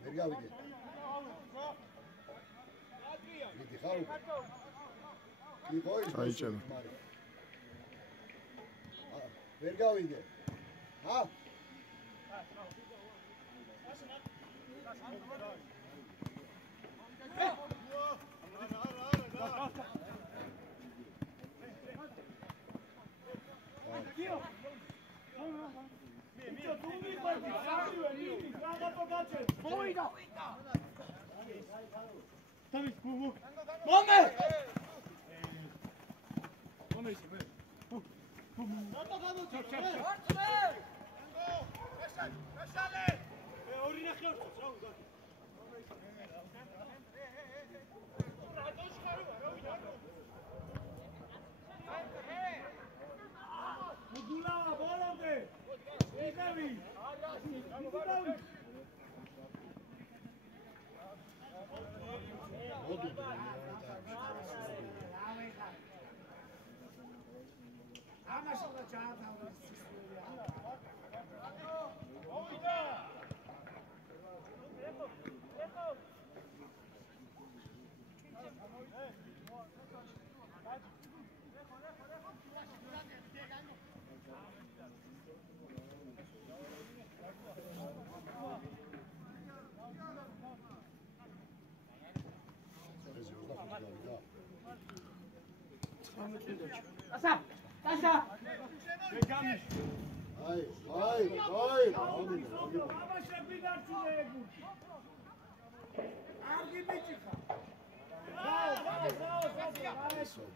ვერ გავიგე. მიდი ხარ უკვე. იყო ის აიჭერა. ვერ გავიგე. ჰა?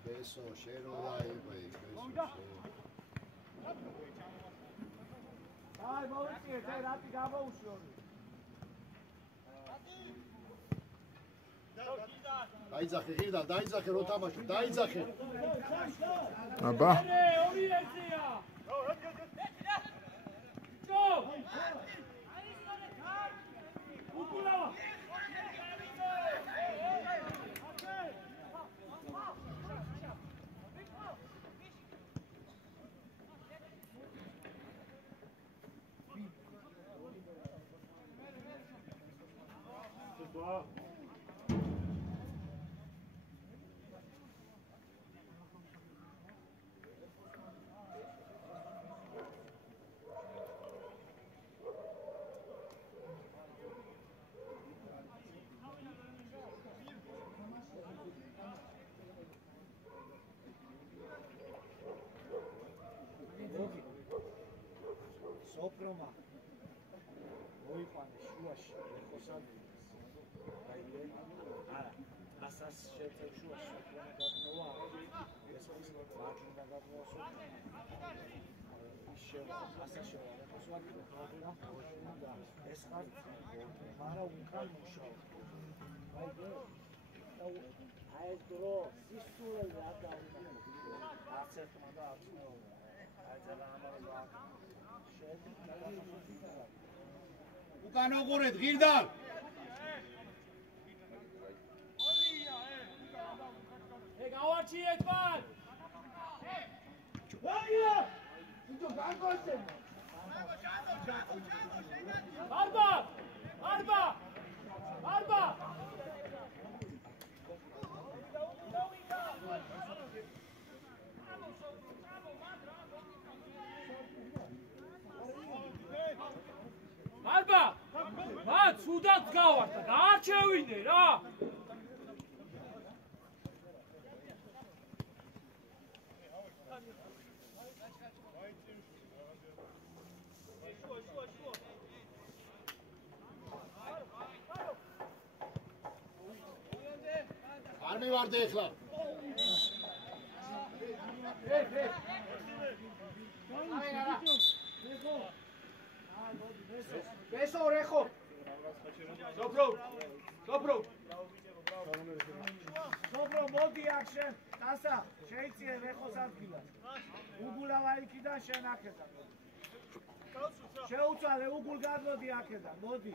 Beso, shero lai, beso. Ai, მოიწიე, და რატი გამოუშვი. დაიძახე, ღირდა, დაიძახე, რო თამაში, დაიძახე. აბა. ორი ერთია. ჩო. უკულავა. სოპრომა მოიყვანე შუაში ხოსადს. არა. ასას შეწევშუა გადმოვა ეს ის მარჯვნიდან გადმოასვა შევა ასას შევა და ეს ხარ მარა უკან მუშაობ აი ეს დრო სისულელე არ დავიდა არც ერთმა და არც მეორე აი ძალა ამალა უკან ოღონდ ღირდალ გავარჩიეთ მან! ვაია! იცო განგოსე! არბა! არბა! არბა! არბა! მათ უდად გავარდა, გაარჩევინე რა! არ მივარდე ეხლა ბესო რეხო სოფრო მოდი აქ შენ დასა შეიწიე რეხოს ადგილას უგულავა იქიდან შენ აქედან შეუცვალე უგულ გადმოდი აქედან მოდი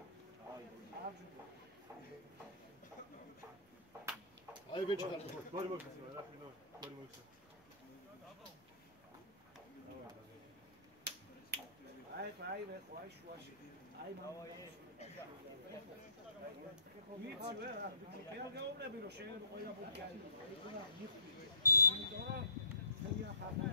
აი ბეჭდარ აი რეხო აი შუაში აი მამა ვიცი რა არ გაუნები რომ შეიძლება ყველა ბუთი არის იქნა მიხდი იმიტომ რომ ძალიან ხარდა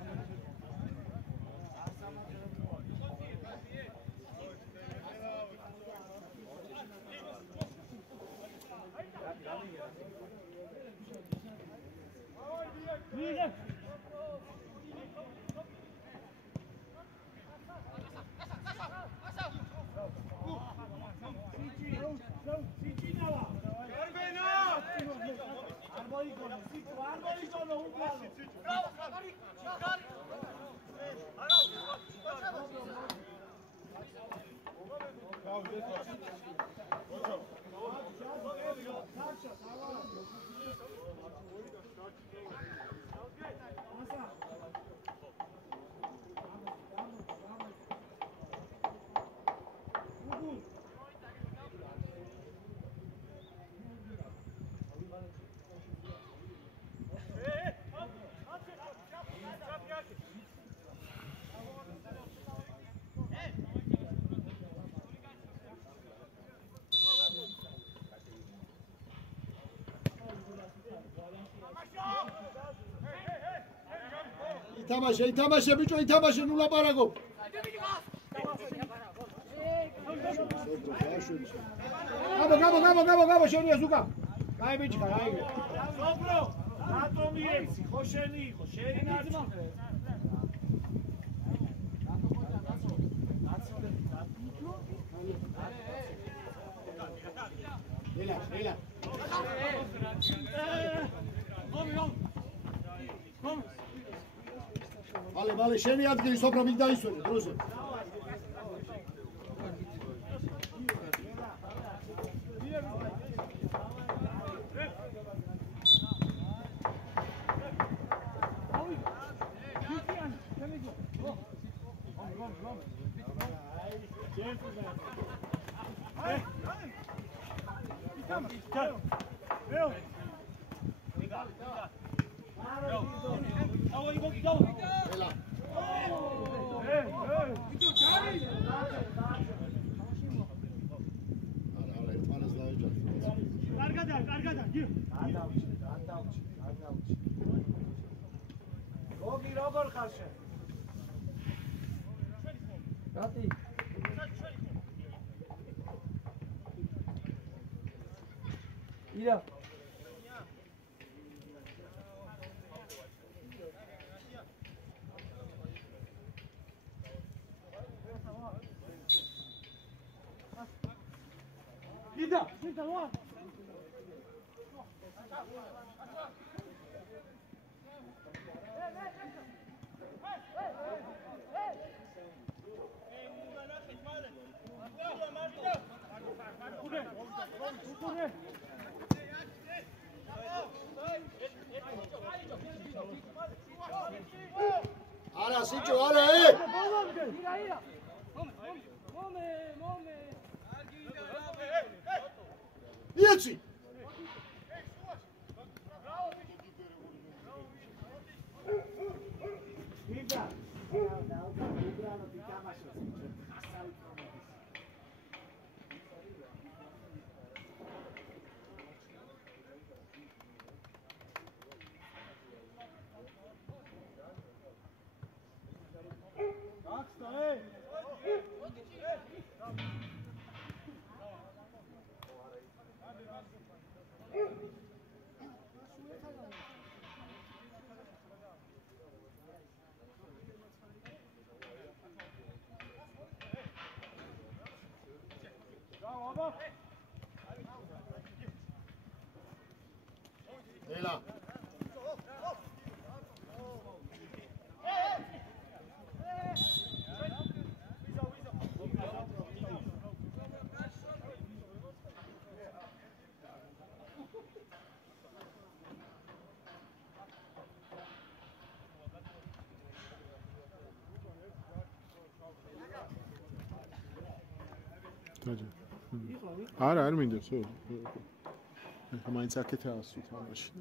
ითამაშე ბიჭო ითამაშე ნუ ლაპარაკო გამო შენია ზუკა აი ბიჭი აი სოფრო რატომ იეცი ხო შენი იყო შენი ნაცმა ელა მალე შენი ადგილი სოფრო მით დაისვენე დროზე როგორ ხარ შენ? რატი? ირა. იდა, ვა. არა სიჭო არა იცი ვიდა და უბრალოდ ითამაშოს ხასავი პრომოდის ელა არა არ მინდა ხო ახლა მაინც აქეთ ასვი თამაში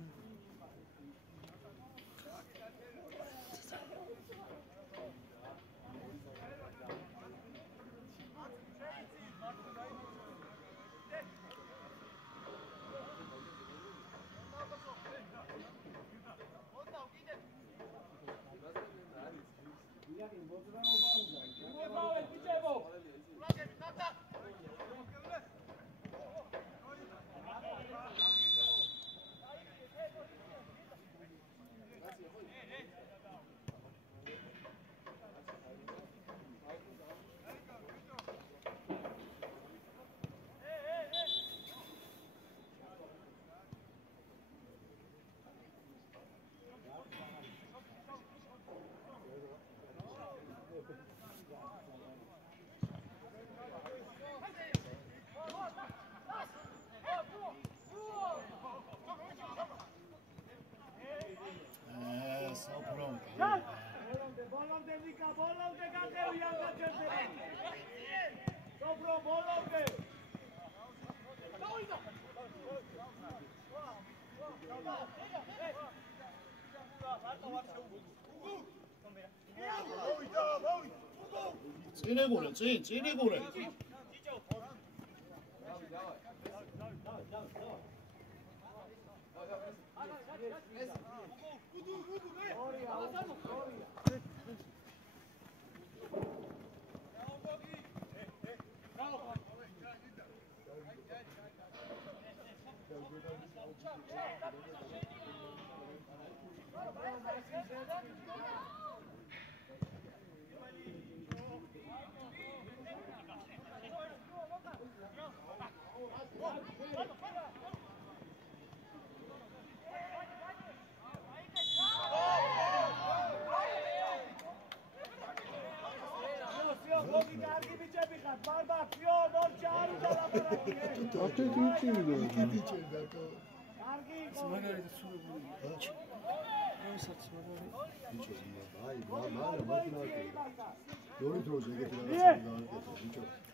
წინეგურე წინეგურე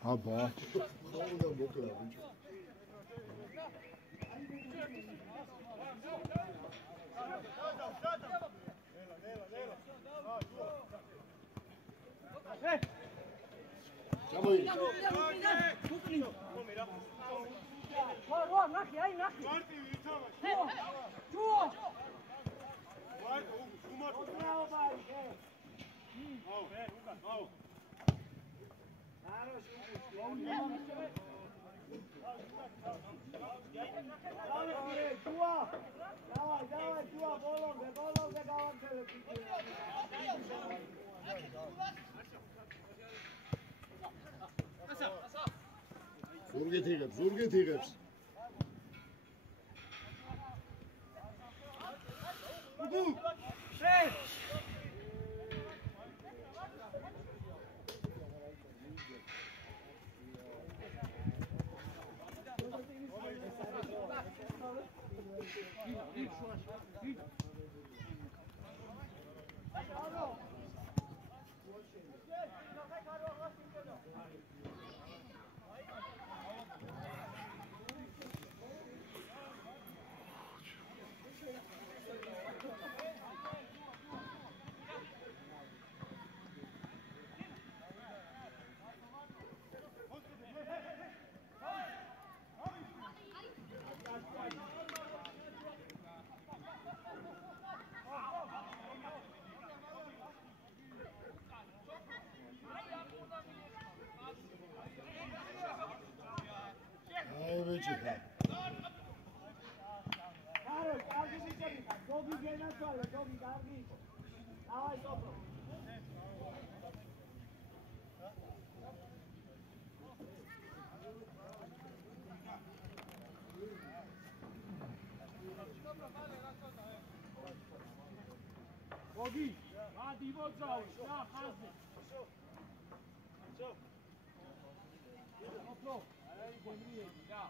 აბა ზურგით იღებს შენაცვალე, გოგი, კარგი იყო. დავაი, სოფრო. გოგი, ადი მოძრავი, რა ხაზზე. ოფლო, აი გემრიელი, რა.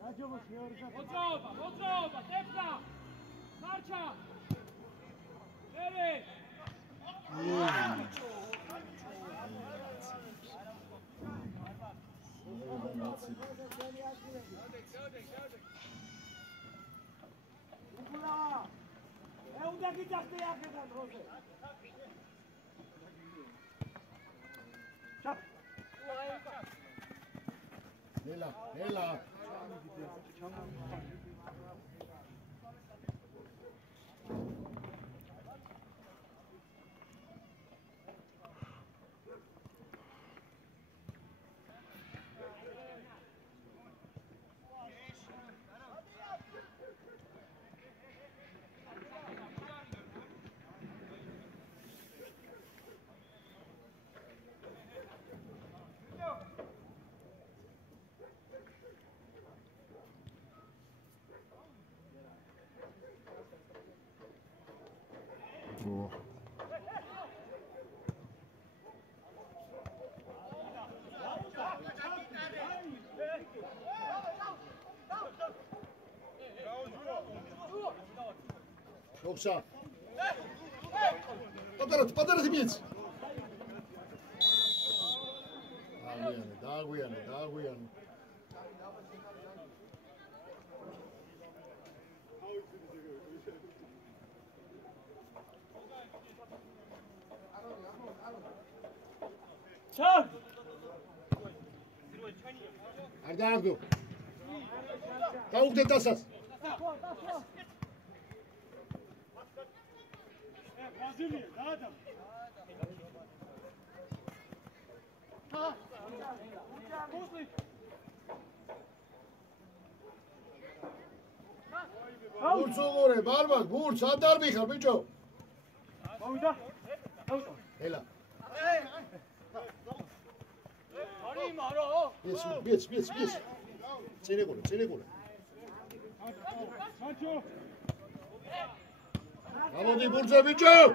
დაჯობოს მეორე საფრთხე. მოძრაობა, ტეპდა. მარჩა. მერე. უკულა. უნდა გიძახდე აქედან როზე. ჩაფ. ნელა. Yoksa. Patarat imieć. Dağuyanı. ჩარ. Ardağdu. Tavuk detasas. Braziliya, da adam. Ha. Muslim. Gurts uğure, barba, gurts, adar bixar, bicho. Mavida. Ela. Ari maro. Biec. Cene gole. Sancho. Amodi burca, bicho.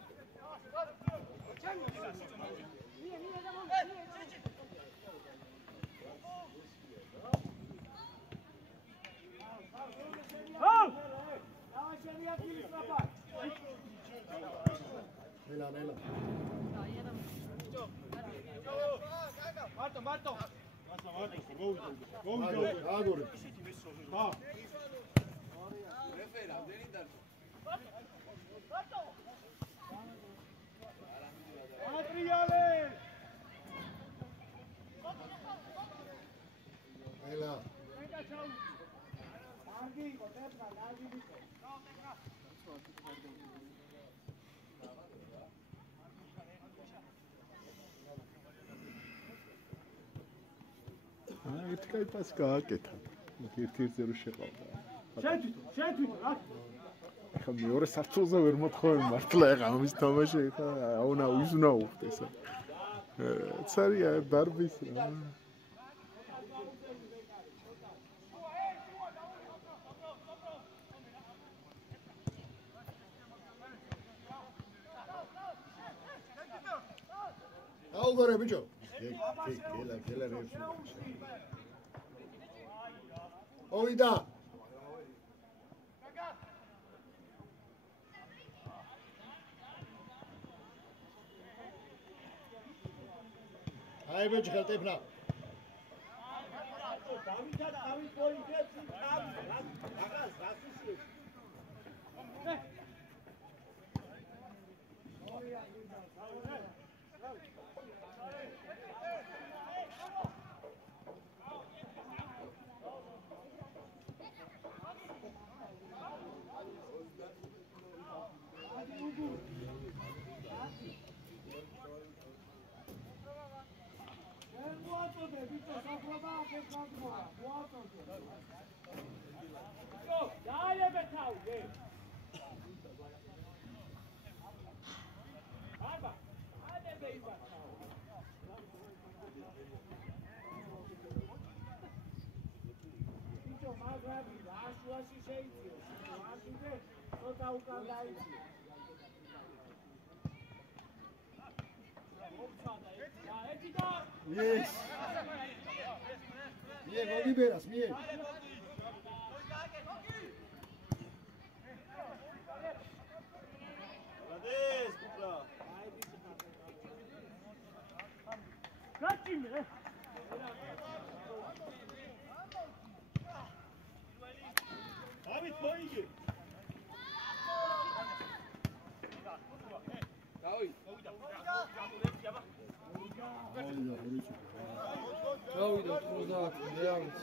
ნატო. Nela. Marto. Agora. Ha. Adriale. Nela. ერთი კაი პასი გააკეთა. ერთ-ერთზე რო შეყავდა. შენ თვითონ რა? ხა მეორე საფრთხეზე ვერ მოთხოვენ მართლა ეხა ამის თამაში ეხა აუნა ისუნა უხდეს. ცარია დარბის რა. აუგორე ბიჭო. გელა რევს. ოვიდა. აი ბიჭო ხალტეფნა. დავით პოინტებს თავი რაღაც რასუსი. Yes. Diego Oliveras, bien. David Boyge. გავიდა 90 რეალს